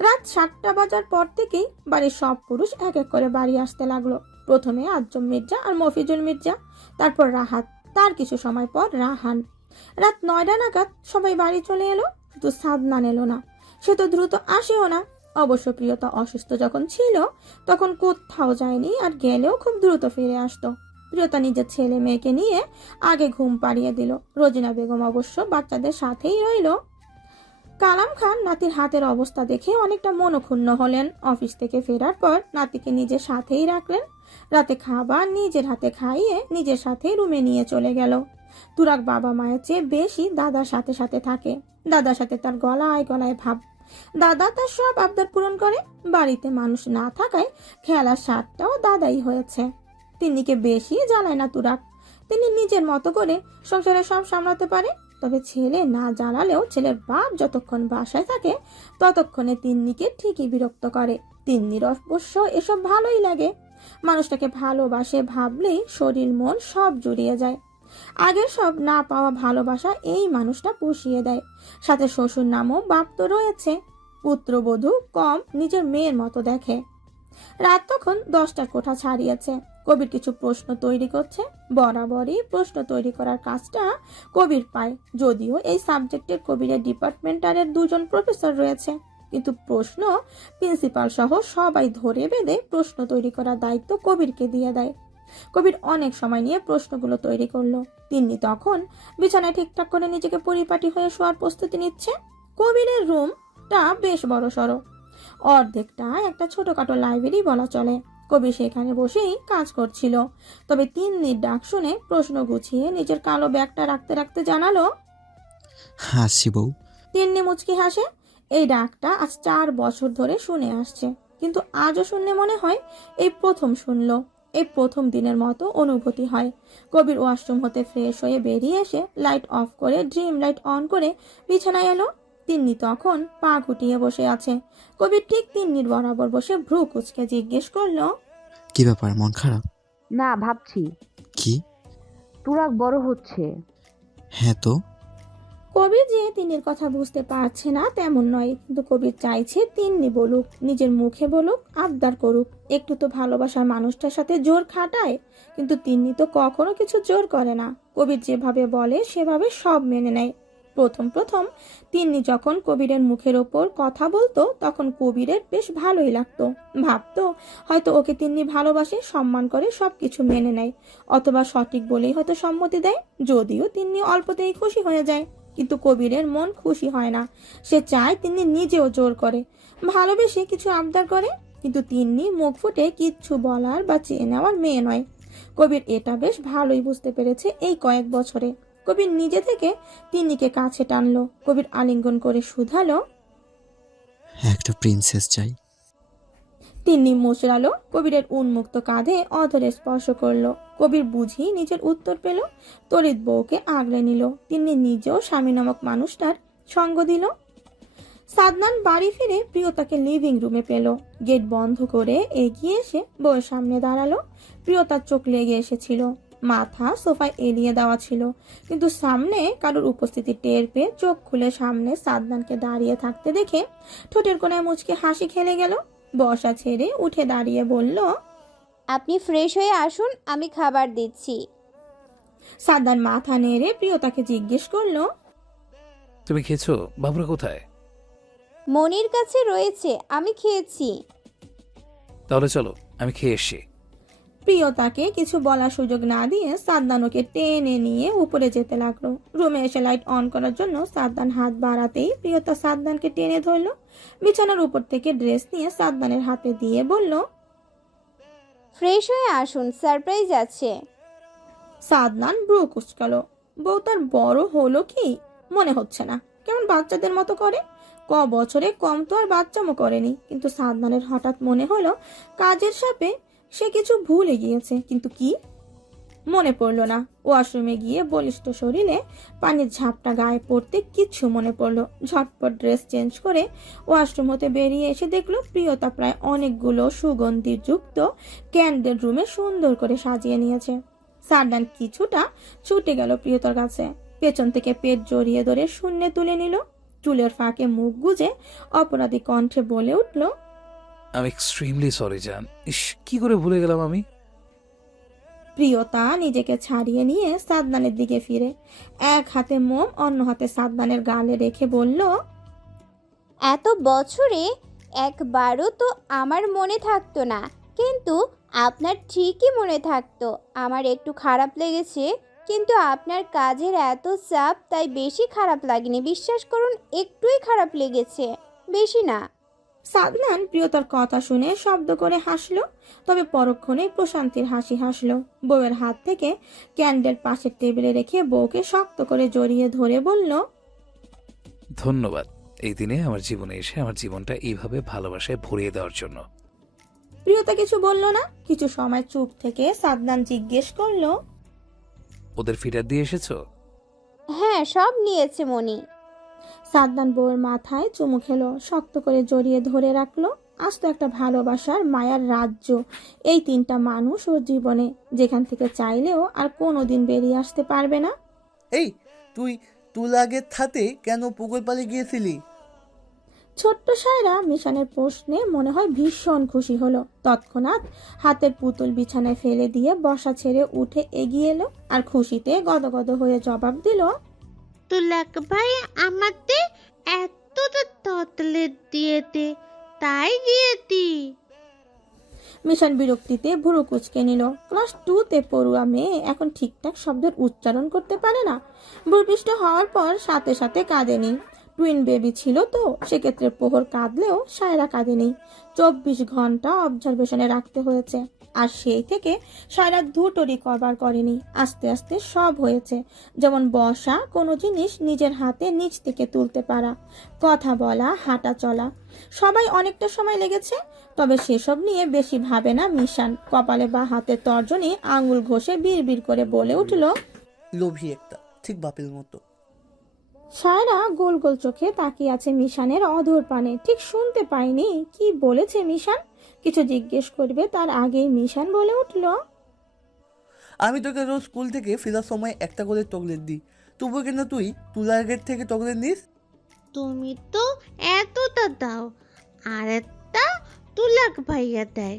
রাত 7টা বাজার পর থেকেই বাড়ির সব পুরুষ এক এক করে বাড়ি আসতে লাগলো। প্রথমে আজম মির্জা আর মফিজুল মির্জা, তারপর রাহাত, তার কিছু সময় পর রাহান। রাত 9টা নাগাদ সবাই বাড়ি চলে এলো, শুধু সাদনান এলো না। সে তো দ্রুত আসেও না। অবশ্য প্রিয়তা অসুস্থ যখন ছিল তখন কোথাও যায়নি, আর গেলেও খুব দ্রুত ফিরে আসতো। প্রিয়তা নিজের ছেলে মেয়েকে নিয়ে আগে ঘুম পাড়িয়ে দিল। রোজিনা বেগম অবশ্য বাচ্চাদের সাথেই রইল। কালাম খান নাতির হাতের অবস্থা দেখে অনেকটা মনক্ষুণ্ণ হলেন। অফিস থেকে ফেরার পর নাতিকে নিজের সাথেই রাখলেন। রাতে খাবার নিজের হাতে খাইয়ে নিজের সাথেই রুমে নিয়ে চলে গেল। তুরাগ বাবা মায়ের চেয়ে বেশি দাদার সাথে সাথে থাকে। দাদার সাথে তার গলায় গলায় ভাব। দাদা তার সব আবদার পূরণ করে। বাড়িতে মানুষ না থাকায় খেলার স্বাদটাও দাদাই হয়েছে। তিন্নিকে বেশি জ্বালায় না তুরাগ। তিনি নিজের মতো করে সংসারে সব সামলাতে পারে। তবে ছেলে না জ্বালালেও ছেলের বাপ যতক্ষণ বাসায় থাকে ততক্ষণে তিন্নিকে ঠিকই বিরক্ত করে। তিন্নির অবশ্য এসব ভালোই লাগে। মানুষটাকে ভালোবাসে ভাবলেই শরীর মন সব জুড়িয়ে যায়। আগের সব না পাওয়া ভালোবাসা এই মানুষটা পুষিয়ে দেয়। সাথে শ্বশুর নামও বাপ তো রয়েছে। পুত্রবধূ কম নিজের মেয়ের মতো দেখে। রাত তখন 10টার কোঠা ছাড়িয়েছে। কবির কিছু প্রশ্ন তৈরি করছে। বরাবরই প্রশ্ন তৈরি করার কাজটা কবির পায়। যদিও এই সাবজেক্টের কবিরের ডিপার্টমেন্টারের 2জন প্রফেসর রয়েছে, কিন্তু প্রশ্ন প্রিন্সিপাল সহ সবাই ধরে বেঁধে প্রশ্ন তৈরি করার দায়িত্ব কবিরকে দিয়ে দেয়। কবির অনেক সময় নিয়ে প্রশ্নগুলো তৈরি করলো। তিন্নি তখন বিছানায় ঠিকঠাক করে নিজেকে পরিপাটি হয়ে শোয়ার প্রস্তুতি নিচ্ছে। কবিরের রুমটা বেশ বড় সড়ো, অর্ধেকটা একটা ছোটখাটো লাইব্রেরি বলা চলে। কবি সেখানে বসেই কাজ করছিল। তবে তিন্নির ডাক শুনে প্রশ্ন গুছিয়ে নিজের কালো ব্যাগটা রাখতে রাখতে জানালো, হাসি বউ। তিন্নি মুচকি হাসে। এই ডাকটা আজ 4 বছর ধরে শুনে আসছে, কিন্তু আজও শুনলে মনে হয় এই প্রথম শুনলো। এই প্রথম দিনের মতো অনুভূতি হয়। কবির ওয়াশরুম হতে ফ্রেশ হয়ে বেরিয়ে এসে লাইট অফ করে ড্রিম লাইট অন করে বিছানায় এলো। তিন্নি তখন পা গুটিয়ে বসে আছে। কবির ঠিক তিন্নির বরাবর বসে ভ্রু কুচকে জিজ্ঞেস করলো, কি ব্যাপার, মন খারাপ? না, ভাবছি কি? তুরাগ বড় হচ্ছে। হ্যাঁ তো। কবির যে তিন্নির কথা বুঝতে পারছে না তেমন নয়, কিন্তু কবির চাইছে তিন্নি বলুক, নিজের মুখে বলুক, আবদার করুক। একটু তো ভালোবাসার মানুষটার সাথে জোর খাটায়, কিন্তু তিন্নি তো কখনো কিছু জোর করে না। কবির যেভাবে বলে সেভাবে সব মেনে নেয়। প্রথম প্রথম তিন্নি যখন কবিরের মুখের ওপর কথা বলতো তখন কবিরের বেশ ভালোই লাগতো। ভাবতো হয়তো ওকে তিন্নি ভালোবাসে, সম্মান করে, সবকিছু মেনে নেয়, অথবা সঠিক বলেই হয়তো সম্মতি দেয়। যদিও তিন্নি অল্পতেই খুশি হয়ে যায়, কিন্তু কবিরের মন খুশি হয় না। সে চায় তিন্নি নিজেও জোর করে, ভালোবেসে কিছু আবদার করে। কিন্তু তিন্নি মুখ ফুটে কিচ্ছু বলার বা চেয়ে নেওয়ার মেয়ে নয়। কবির এটা বেশ ভালোই বুঝতে পেরেছে এই কয়েক বছরে। কবির নিজে থেকে তিন্নিকে কাছে টানলো। কবির আলিঙ্গন করে শুধালো, একটা প্রিন্সেস চাই। তিন্নি মুচড়ালো। কবিরের উন্মুক্ত কাঁধে অধরে স্পর্শ করলো। কবির বুঝি নিজের উত্তর পেল। তড়িৎ বউকে আগলে নিল। তিন্নি নিজেও স্বামী নামক মানুষটার সঙ্গ দিল। সাদনান বাড়ি ফিরে প্রিয়তাকে লিভিং রুমে পেল। গেট বন্ধ করে এগিয়ে এসে বউয়ের সামনে দাঁড়ালো। প্রিয়তার চোখ লেগে এসেছিল। মাথা সোফায় এলিয়ে দেওয়া ছিল, কিন্তু সামনে কারোর উপস্থিতি টের পেয়ে চোখ খুলে সামনে সাদনানকে দাঁড়িয়ে থাকতে দেখে ঠোঁটের কোণায় মুচকে হাসি খেলে গেল। বসা ছেড়ে উঠে দাঁড়িয়ে বলল, আপনি ফ্রেশ হয়ে আসুন, আমি খাবার দিচ্ছি। সাদনান মাথা নেড়ে প্রিয়তাকে জিজ্ঞেস করলো, তুমি খেয়েছো? বাবুরা কোথায়? মনির কাছে রয়েছে, আমি খেয়েছি। তাহলে চলো, আমি খেয়ে এসছি। প্রিয়তাকে কিছু বলার সুযোগ না দিয়ে সাদনান ওকে টেনে নিয়ে উপরে যেতে লাগলো। রুমে এসে লাইট অন করার জন্য সাদনান হাত বাড়াতেই প্রিয়তা সাদনানকে টেনে ধরলো। বিছানার উপর থেকে ড্রেস নিয়ে সাদনানের হাতে দিয়ে বলল, ফ্রেশ হয়ে আসুন, সারপ্রাইজ আছে। সাদনান ব্রু কুঁচকালো। বউ তার বড় হলো কি মনে হচ্ছে না, কেমন বাচ্চাদের মতো করে। বছরে কম তো আর বাচ্চামো করেনি, কিন্তু সাদনানের হঠাৎ মনে হলো কাজের চাপে সে কিছু ভুলে গিয়েছে। কিন্তু কি মনে পড়লো না। ওয়াশরুমে গিয়ে বলিষ্ঠ শরীরে পানির ঝাপটা গায়ে পড়তে কিচ্ছু মনে পড়লো। ঝটপট ড্রেস চেঞ্জ করে ওয়াশরুম হতে বেরিয়ে এসে দেখলো প্রিয়তা প্রায় অনেকগুলো সুগন্ধি যুক্ত ক্যান্ডেল রুমে সুন্দর করে সাজিয়ে নিয়েছে। সাদনান কিছুটা ছুটে গেল প্রিয়তার কাছে, পেছন থেকে পেট জড়িয়ে ধরে শূন্যে তুলে নিল। চুলের ফাঁকে মুখ গুজে অপরাধী কণ্ঠে বলে উঠল, আমি এক্সট্রিমলি সরি জান। ইস, কি করে ভুলে গেলাম আমি। প্রিয়তা নিজেকে ছাড়িয়ে নিয়ে সাদনানের দিকে ফিরে এক হাতে মোম অন্য হাতে সাদনানের গালে রেখে বলল, এত বছরে একবারও তো আমার মনে থাকতো না, কিন্তু আপনার ঠিকই মনে থাকতো। আমার একটু খারাপ লেগেছে, কিন্তু আপনার কাজের এত চাপ, তাই বেশি খারাপ লাগেনি। বিশ্বাস করুন, একটুই খারাপ লেগেছে, বেশি না। সাদনান প্রিয়তার কথা শুনে শব্দ করে হাসলো, তবে পরক্ষণেই প্রশান্তির হাসি হাসলো। বউয়ের হাত থেকে ক্যান্ডেল পাশের টেবিলে রেখে বউকে শক্ত করে জড়িয়ে ধরে বলল, ধন্যবাদ এই দিনে আমার জীবনে এসে আমার জীবনটা এইভাবে ভালোবাসায় ভরিয়ে দেওয়ার জন্য। প্রিয়তা কিছু বলল না। কিছু সময় চুপ থেকে সাদনান জিজ্ঞেস করলো, ওদের ফিডার দিয়ে এসেছো? হ্যাঁ, সব নিয়েছে মনি। সাদনান বউয়ের মাথায় চুমু খেলো, শক্ত করে জড়িয়ে ধরে রাখলো। আজ তো একটা ভালোবাসার মায়ার রাজ্য এই তিনটা মানুষ ওর জীবনে, যেখান থেকে চাইলেও আর কোনোদিন বেরিয়ে আসতে পারবে না। এই তুই তুলাগের থাতে কেন পুকুর পাড়ে গিয়েছিলি? ছোট্ট সায়রা মিশানের প্রশ্নে মনে হয় ভীষণ খুশি হলো। তৎক্ষণাৎ হাতের পুতুল বিছানায় ফেলে দিয়ে বসা ছেড়ে উঠে এগিয়ে এলো আর খুশিতে গদগদ হয়ে জবাব দিল, তুলাক ভাই আমাতে এতটা ততলে দিয়েতে, তাই গিয়েতি। মিশন বিরক্তিতে ভুরু কুচকে নিল। ক্লাস 2-তে পড়ুয়া মেয়ে এখন ঠিকঠাক শব্দের উচ্চারণ করতে পারে না। ভূপৃষ্ঠ হওয়ার পর সাথে সাথে কাঁদেনি। টুইন বেবি ছিল তো, সেক্ষেত্রে প্রহর কাঁদলেও সায়রা কাঁদেনি। 24 ঘন্টা অবজারভেশনে রাখতে হয়েছে। আর সেই থেকে সায়রা দুটো রিকভার করেনি। আস্তে আস্তে সব হয়েছে, যেমন বসা, কোনো জিনিস নিজের হাতে নিচ থেকে তুলতে পারা, কথা বলা, হাঁটা চলা, সবাই অনেকটা সময় লেগেছে। তবে সেসব নিয়ে বেশি ভাবে না মিশান। কপালে বা হাতের তর্জনী আঙুল ঘষে বিড়বিড় করে বলে উঠল, লোভী একটা, ঠিক বাপের মতো। সায়রা গোল গোল চোখে তাকিয়ে আছে মিশানের অধর পানে। ঠিক শুনতে পাইনি কি বলেছে মিশান। কিছু জিজ্ঞেস করবে তার আগেই মিশান বলে উঠল, আমি তোকে রোজ স্কুল থেকে ফেরার সময় একটা করে চকলেট দিই, তবু কেন তুই তুলাগের থেকে চকলেট নিস? তুমি তো এতটা দাও, আর একটা তুলাক ভাইয়া দেয়,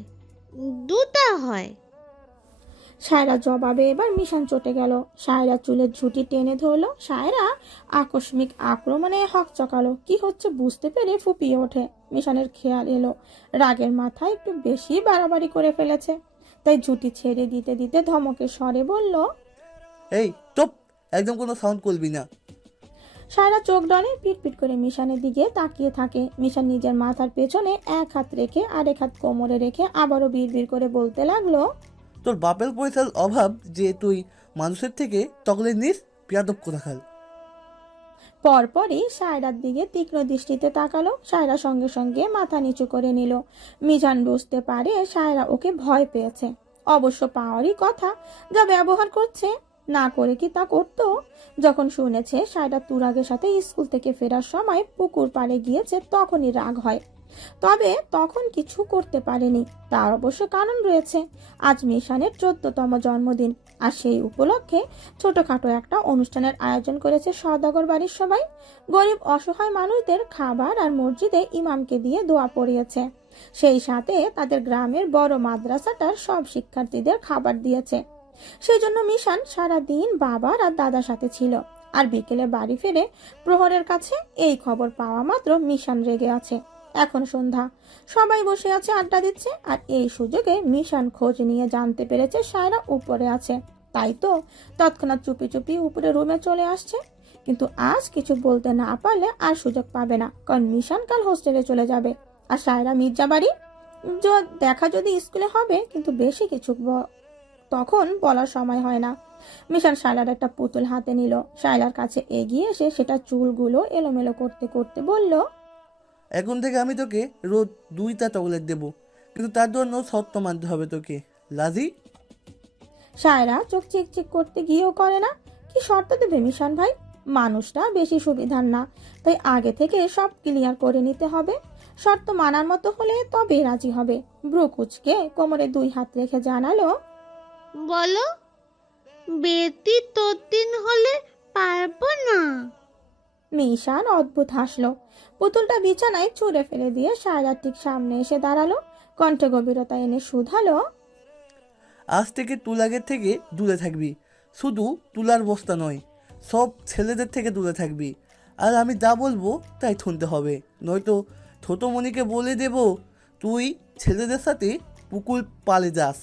দুটা হয়। সায়রা জবাবে এবার মিশান চটে গেল। সায়রা চুলের ঝুঁটি টেনে ধরলো। সায়রা আকস্মিক আক্রমণে হক চকালো। কি হচ্ছে বুঝতে পেরে ফুপিয়ে ওঠে। মিশানের খেয়াল এলো রাগের মাথায় একটু বেশি বাড়াবাড়ি করে ফেলেছে, তাই ঝুঁটি ছেড়ে দিতে দিতে ধমকের স্বরে বলল, এই চুপ, একদম কোনো সাউন্ড করবি না। সায়রা চোখ ডানে পিটপিট করে মিশানের দিকে তাকিয়ে থাকে। মিশান নিজের মাথার পেছনে এক হাত রেখে আরেক হাত কোমরে রেখে আবারও বিড়বিড় করে বলতে লাগলো, তোর বাপের পয়সার অভাব যে তুই মানুষের থেকে চকলেট নিস, বেয়াদব কোথাকার। পরপরই সায়রার দিকে তীক্ষ্ণ দৃষ্টিতে তাকালো। সায়রা সঙ্গে সঙ্গে মাথা নিচু করে নিল। মিজান বুঝতে পারে সায়রা ওকে ভয় পেয়েছে। অবশ্য পাওয়ারই কথা, যা ব্যবহার করছে। না করে কি তা করতো? যখন শুনেছে সায়রা তুরাগের সাথে স্কুল থেকে ফেরার সময় পুকুর পাড়ে গিয়েছে, তখনই রাগ হয়। তবে তখন কিছু করতে পারেনি, তার অবশ্য কারণ রয়েছে। আজ মিশানের 14তম জন্মদিন, আর সেই উপলক্ষে ছোটখাটো একটা অনুষ্ঠানের আয়োজন করেছে সওদাগর বাড়ির সবাই। গরিব অসহায় মানুষদের খাবার আর মসজিদে ইমামকে দিয়ে দোয়া পড়িয়েছে। সেই সাথে তাদের গ্রামের বড় মাদ্রাসাটার সব শিক্ষার্থীদের খাবার দিয়েছে। সেই জন্য মিশান সারাদিন বাবার আর দাদার সাথে ছিল। আর বিকেলে বাড়ি ফিরে প্রহরের কাছে এই খবর পাওয়া মাত্র মিশান রেগে আছে। এখন সন্ধ্যা, সবাই বসে আছে, আড্ডা দিচ্ছে, আর এই সুযোগে মিশান খোঁজ নিয়ে জানতে পেরেছে সায়রা উপরে আছে। তাই তো তৎক্ষণাৎ চুপি চুপি উপরে রুমে চলে আসছে। কিন্তু আজ কিছু বলতে না পারলে আর সুযোগ পাবে না, কারণ মিশান কাল হোস্টেলে চলে যাবে আর সায়রা মির্জা বাড়ি দেখা যদি স্কুলে হবে, কিন্তু বেশি কিছু তখন বলার সময় হয় না। মিশান শায়লার একটা পুতুল হাতে নিল, শায়লার কাছে এগিয়ে এসে সেটা চুলগুলো এলোমেলো করতে করতে বলল, এখন থেকে আমি তোকে রোজ 2টা চকলেট দেবো, কিন্তু তার জন্য শর্ত মানতে হবে তোকে। রাজি? শায়রা চোখ চিকচিক করতে গিয়েও করে না। কি শর্ত দেবে মিশান ভাই? মানুষটা বেশি সুবিধার না, তাই আগে থেকে সব ক্লিয়ার করে নিতে হবে। শর্ত মানার মতো হলে তবে রাজি হবে। ব্রুকুচকে কোমরে 2 হাত রেখে জানালো, বলো, বেতি তোর হলে পারবো না। মিশান অদ্ভুত হাসলো, পুতুলটা বিছানায় ছুঁড়ে ফেলে দিয়ে শায়লার ঠিক সামনে এসে দাঁড়ালো, কণ্ঠে গভীরতা এনে শুধালো, আজ থেকে তুলাগের থেকে দূরে থাকবি। শুধু তুলার বস্তা নয়, সব ছেলেদের থেকে দূরে থাকবি। আর আমি যা বলবো তাই শুনতে হবে, নয়তো ছোটোমণিকে বলে দেব তুই ছেলেদের সাথে পুকুর পালে যাস।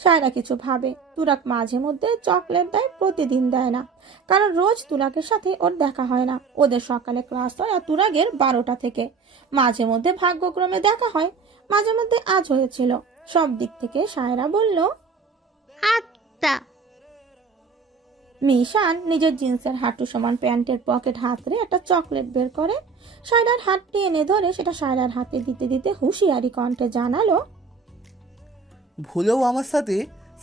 শায়রা কিছু ভাবে। তুরাক মাঝে মধ্যে চকলেট দেয়, প্রতিদিন দেয় না, কারণ রোজ তুরাকের সাথে ওর দেখা হয় না। ওদের সকালে ক্লাস হয় আর তুরাগের 12টা থেকে। মাঝে মধ্যে ভাগ্যক্রমে দেখা হয়, মাঝে মধ্যে আজ হয়েছিল। সব দিক থেকে শায়রা বলল, আত্মা। মিশান নিজের জিন্সের হাঁটু সমান প্যান্টের পকেট হাতড়ে একটা চকলেট বের করে, শায়রার হাত টেনে ধরে সেটা শায়রার হাতে দিতে দিতে হুঁশিয়ারি কণ্ঠে জানালো, ভুলেও আমার সাথে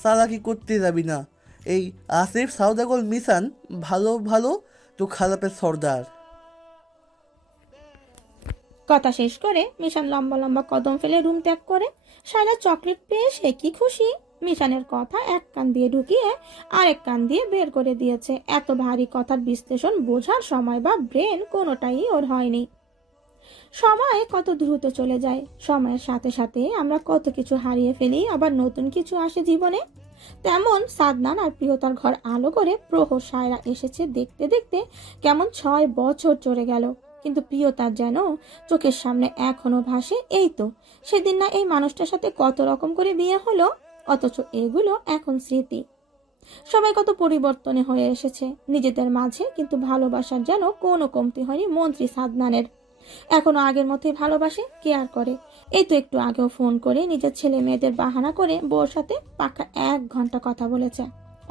চালাকি করতে যাবি না। এই আসিফ সাউদাগর মিশান ভালো ভালো তো খারাপের সর্দার। কথা শেষ করে মিশান লম্বা লম্বা কদম ফেলে রুম ত্যাগ করে। শায়রা চকলেট পেয়ে সে কি খুশি। মিশানের কথা এক কান দিয়ে ঢুকিয়ে আরেক কান দিয়ে বের করে দিয়েছে। এত ভারী কথার বিশ্লেষণ বোঝার সময় বা ব্রেন কোনোটাই ওর হয়নি। সময় কত দ্রুত চলে যায়, সময়ের সাথে সাথে আমরা কত কিছু হারিয়ে ফেলি, আবার নতুন কিছু আসে জীবনে। তেমন সাদনান আর প্রিয়তার ঘর আলো করে প্রহর সায়রা এসেছে দেখতে দেখতে কেমন 6 বছর চলে গেল। কিন্তু প্রিয়তার যেন চোখের সামনে এখনো ভাসে, এই তো সেদিন না এই মানুষটার সাথে কত রকম করে বিয়ে হলো, অথচ এগুলো এখন স্মৃতি। সবাই কত পরিবর্তনে হয়ে এসেছে নিজেদের মাঝে, কিন্তু ভালোবাসার যেন কোনো কমতি হয়নি মন্ত্রী সাদনানের। এখনো আগের মতোই ভালোবাসে, কেয়ার করে। এই তো একটু আগেও ফোন করে নিজের ছেলে মেয়েদের বাহানা করে বউর সাথে পাক্কা 1 ঘন্টা কথা বলেছে।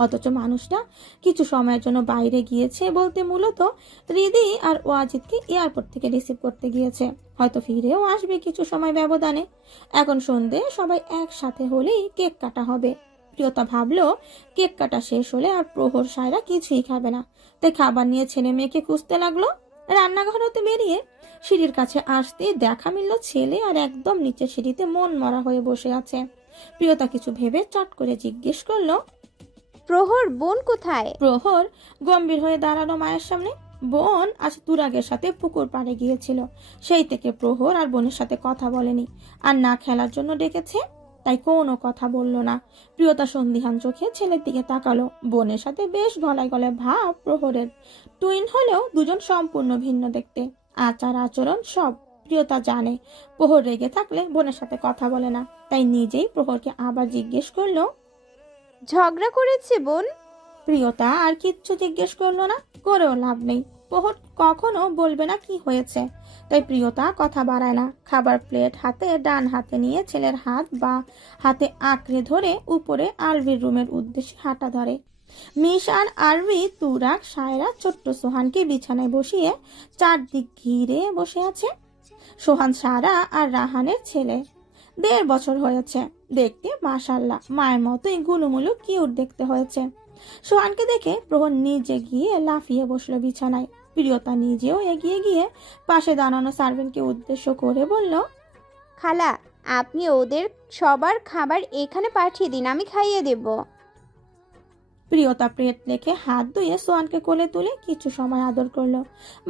অথচ মানুষটা কিছু সময়ের জন্য বাইরে গিয়েছে বলতে মূলত রিদি আর ওয়াজিদকে এয়ারপোর্ট থেকে রিসিভ করতে গিয়েছে, হয়তো ফিরেও আসবে কিছু সময় ব্যবধানে। এখন সন্ধে সবাই একসাথে হলেই কেক কাটা হবে। প্রিয়তা ভাবলো কেক কাটা শেষ হলে আর প্রহর সায়রা কিছুই খাবে না, তাই খাবার নিয়ে ছেলে মেয়েকে খুঁজতে লাগলো। রান্নাঘর হতে বেরিয়ে সিঁড়ির কাছে আসতে দেখা মিলল ছেলে আর একদম নিচের সিঁড়িতে মন মরা হয়ে বসে আছে। প্রিয়তা কিছু ভেবে চট করে জিজ্ঞেস করলো, প্রহর বোন কোথায়? প্রহর গম্ভীর হয়ে দাঁড়ালো মায়ের সামনে। বোন আজ তুরাগের সাথে পুকুর পাড়ে গিয়েছিল, সেই থেকে প্রহর আর বোনের সাথে কথা বলেনি, আর না খেলার জন্য ডেকেছে, তাই কোনো কথা বলল না। প্রিয়তা সন্দিহান চোখে ছেলের দিকে তাকালো। বোনের সাথে বেশ গলায় গলায় ভাব প্রহরের, টুইন হলেও দুজন সম্পূর্ণ ভিন্ন দেখতে, আচার আচরণ সব। প্রিয়তা জানে প্রহর রেগে থাকলে বোনের সাথে কথা বলে না, তাই নিজেই প্রহরকে আবার জিজ্ঞেস করলো, ঝগড়া করেছে বোন? প্রিয়তা আর কিচ্ছু জিজ্ঞেস করলো না, করেও লাভ নেই। প্রহর কখনো বলবে না কি হয়েছে, তাই প্রিয়তা কথা বাড়ায় না। খাবার প্লেট হাতে ডান হাতে নিয়ে ছেলের হাত বা হাতে আঁকড়ে ধরে উপরে আরভির রুমের উদ্দেশ্যে হাঁটা ধরে। মিশান, আরভি, তুরাক, সায়রা ছোট্ট সোহানকে বিছানায় বসিয়ে চারদিক ঘিরে বসে আছে। সোহান সারা আর রাহানের ছেলে, 1.5 বছর হয়েছে। দেখতে মাশাআল্লাহ মায়ের মতোই গুলুমুলু কিউট দেখতে হয়েছে। সোহানকে দেখে প্রহর নিজে গিয়ে লাফিয়ে বসলো বিছানায়। প্রিয়তা নিজেও এগিয়ে গিয়ে পাশে দাঁড়ানো সার্ভেন্টকে উদ্দেশ্য করে বলল, খালা, আপনি ওদের সবার খাবার এখানে পাঠিয়ে দিন, আমি খাইয়ে দেব। প্রিয়তা প্লেট রেখে হাত ধুয়ে সোহানকে কোলে তুলে কিছু সময় আদর করলো।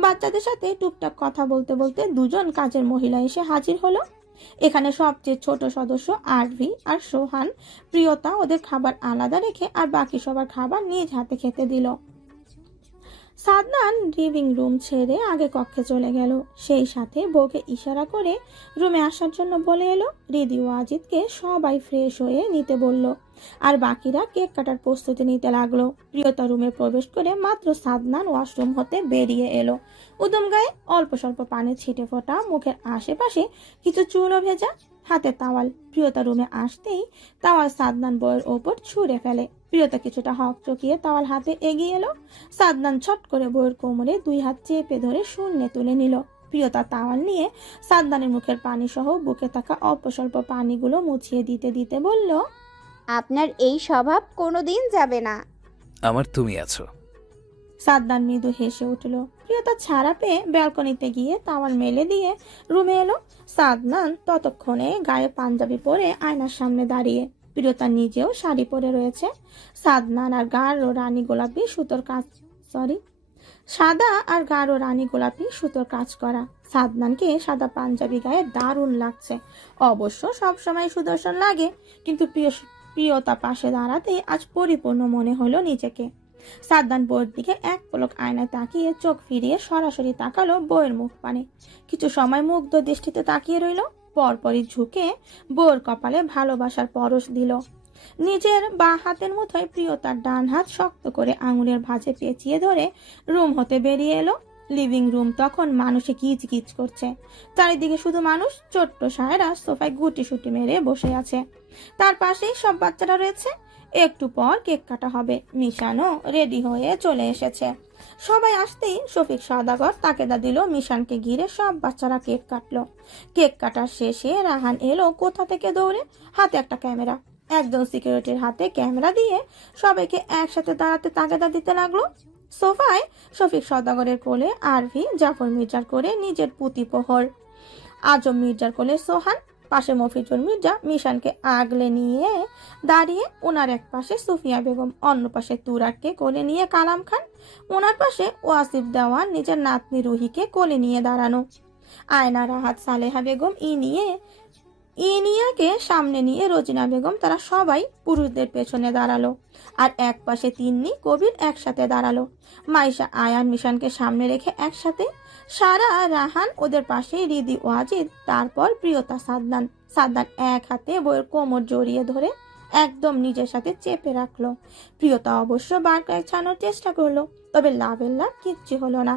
বাচ্চাদের সাথে টুকটাক কথা বলতে বলতে 2জন কাজের মহিলা এসে হাজির হলো। এখানে সবচেয়ে ছোট সদস্য আরভি আর সোহান। প্রিয়তা ওদের খাবার আলাদা রেখে আর বাকি সবার খাবার নিজ হাতে খেতে দিল। সাদনান লিভিং রুম ছেড়ে আগে কক্ষে চলে গেল, সেই সাথে বউকে ইশারা করে রুমে আসার জন্য বলে এলো। রিদি ওয়াজিদকে সবাই ফ্রেশ হয়ে নিতে বলল, আর বাকিরা কেক কাটার প্রস্তুতি নিতে লাগলো। প্রিয়তা রুমে প্রবেশ করে মাত্র সাদনান ওয়াশরুম হতে বেরিয়ে এলো। উদম গায়ে অল্প স্বল্প পানি ছিটে ফোটা, মুখের আশেপাশে কিছু চুলও ভেজা, হাতে তাওয়াল। প্রিয়তা রুমে আসতেই তাওয়াল সাদনান বউয়ের ওপর ছুঁড়ে ফেলে। প্রিয়তা কিছুটা হক চকিয়ে তাওয়াল হাতে এগিয়ে এলো। সাদনান ছট করে বউয়ের কোমরে 2 হাত চেপে ধরে শূন্যে তুলে নিল। প্রিয়তা তাওয়াল নিয়ে সাদনানের মুখের পানি সহ বুকে থাকা অল্প স্বল্প পানিগুলো মুছিয়ে দিতে দিতে বলল, আপনার এই স্বভাব কোনোদিন যাবে না। আমার তুমি আছো। সাদনান মৃদু হেসে উঠল। প্রিয়তা ছাড়া পেয়ে ব্যালকনিতে গিয়ে তাওয়াল মেলে দিয়ে রুমে এলো। সাদনান ততক্ষণে গায়ে পাঞ্জাবি পরে আয়নার সামনে দাঁড়িয়ে। প্রিয়তা নিজেও শাড়ি পরে রয়েছে। সাদনান আর গাঢ় রানী গোলাপি সুতোর কাজ সাদা আর গাঢ় রানী গোলাপি সুতোর কাজ করা। সাদনানকে সাদা পাঞ্জাবি গায়ে দারুণ লাগছে। অবশ্য সবসময় সুদর্শন লাগে, কিন্তু প্রিয়তা পাশে দাঁড়াতে আজ পরিপূর্ণ মনে হলো নিজেকে। সাদনান বউয়ের দিকে এক পলক আয়নায় তাকিয়ে চোখ ফিরিয়ে সরাসরি তাকালো বউয়ের মুখ পানে। কিছু সময় মুগ্ধ দৃষ্টিতে তাকিয়ে রইল, পরপরই ঝুঁকে বউয়ের কপালে ভালোবাসার পরশ দিল। নিজের বাঁ হাতের মুঠোয় প্রিয়তার ডান হাত শক্ত করে আঙুলের ভাঁজে পেঁচিয়ে ধরে রুম হতে বেরিয়ে এলো। লিভিং রুম তখন মানুষে কিচকিচ করছে। চারিদিকে শুধু মানুষ। ছোট্ট সায়রা সোফায় গুটি সুটি মেরে বসে আছে, তার পাশেই সব বাচ্চারা রয়েছে। একটু পর কেক কাটা হবে। মিশানও রেডি হয়ে চলে এসেছে। সবাই আসতেই শফিক সওদাগর তাকেদা দিল। মিশানকে ঘিরে সব বাচ্চারা কেক কাটলো। কেক কাটার শেষে রাহান এলো কোথা থেকে দৌড়ে, হাতে একটা ক্যামেরা। একজন সিকিউরিটির হাতে ক্যামেরা দিয়ে সবাইকে একসাথে দাঁড়াতে তাগেদা দিতে লাগলো। সোফায় শফিক সওদাগরের কোলে আরভি, জাফর মির্জার কোলে নিজের পুতি প্রহর, আজম মির্জার কোলে সোহান, পাশে মফিজুল মির্জা মিশানকে আগলে নিয়ে দাঁড়িয়ে। ওনার এক পাশে সুফিয়া বেগম, অন্য পাশে তুরাককে কোলে নিয়ে কালাম খান, ওনার পাশে ওয়াসিফ দেওয়ান নিজের নাতনি রুহিকে কোলে নিয়ে দাঁড়ানো। আয়না, রাহাত, সালেহা বেগম, ইনিয়াকে সামনে নিয়ে রোজিনা বেগম, তারা সবাই পুরুষদের পেছনে দাঁড়ালো। আর এক পাশে তিন্নি, কবির একসাথে দাঁড়ালো। মাইশা, আয়ান মিশানকে সামনে রেখে একসাথে, সারা, রাহান ওদের পাশে, রিদি, ওয়াজিদ, তারপর প্রিয়তা, সাদনান। সাদনান এক হাতে বইয়ের কোমর জড়িয়ে ধরে একদম নিজের সাথে চেপে রাখলো। প্রিয়তা অবশ্য বার কয়েক ছাড়ানোর চেষ্টা করলো, তবে লাভের লাভ কিচ্ছু হলো না।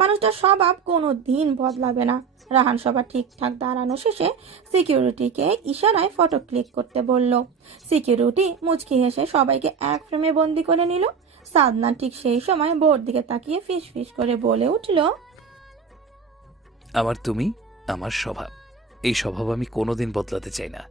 মানুষটার স্বভাব কোনো দিন বদলাবে না। রাহান সবার ঠিকঠাক দাঁড়ানো শেষে সিকিউরিটিকে ইশারায় ফটো ক্লিক করতে বলল। সিকিউরিটি মুচকি হেসে সবাইকে এক ফ্রেমে বন্দি করে নিল। সাদনান ঠিক সেই সময় বোর্ড দিকে তাকিয়ে ফিস ফিস করে বলে উঠল, আমার তুমি, আমার স্বভাব। এই স্বভাব আমি কোনোদিন বদলাতে চাই না।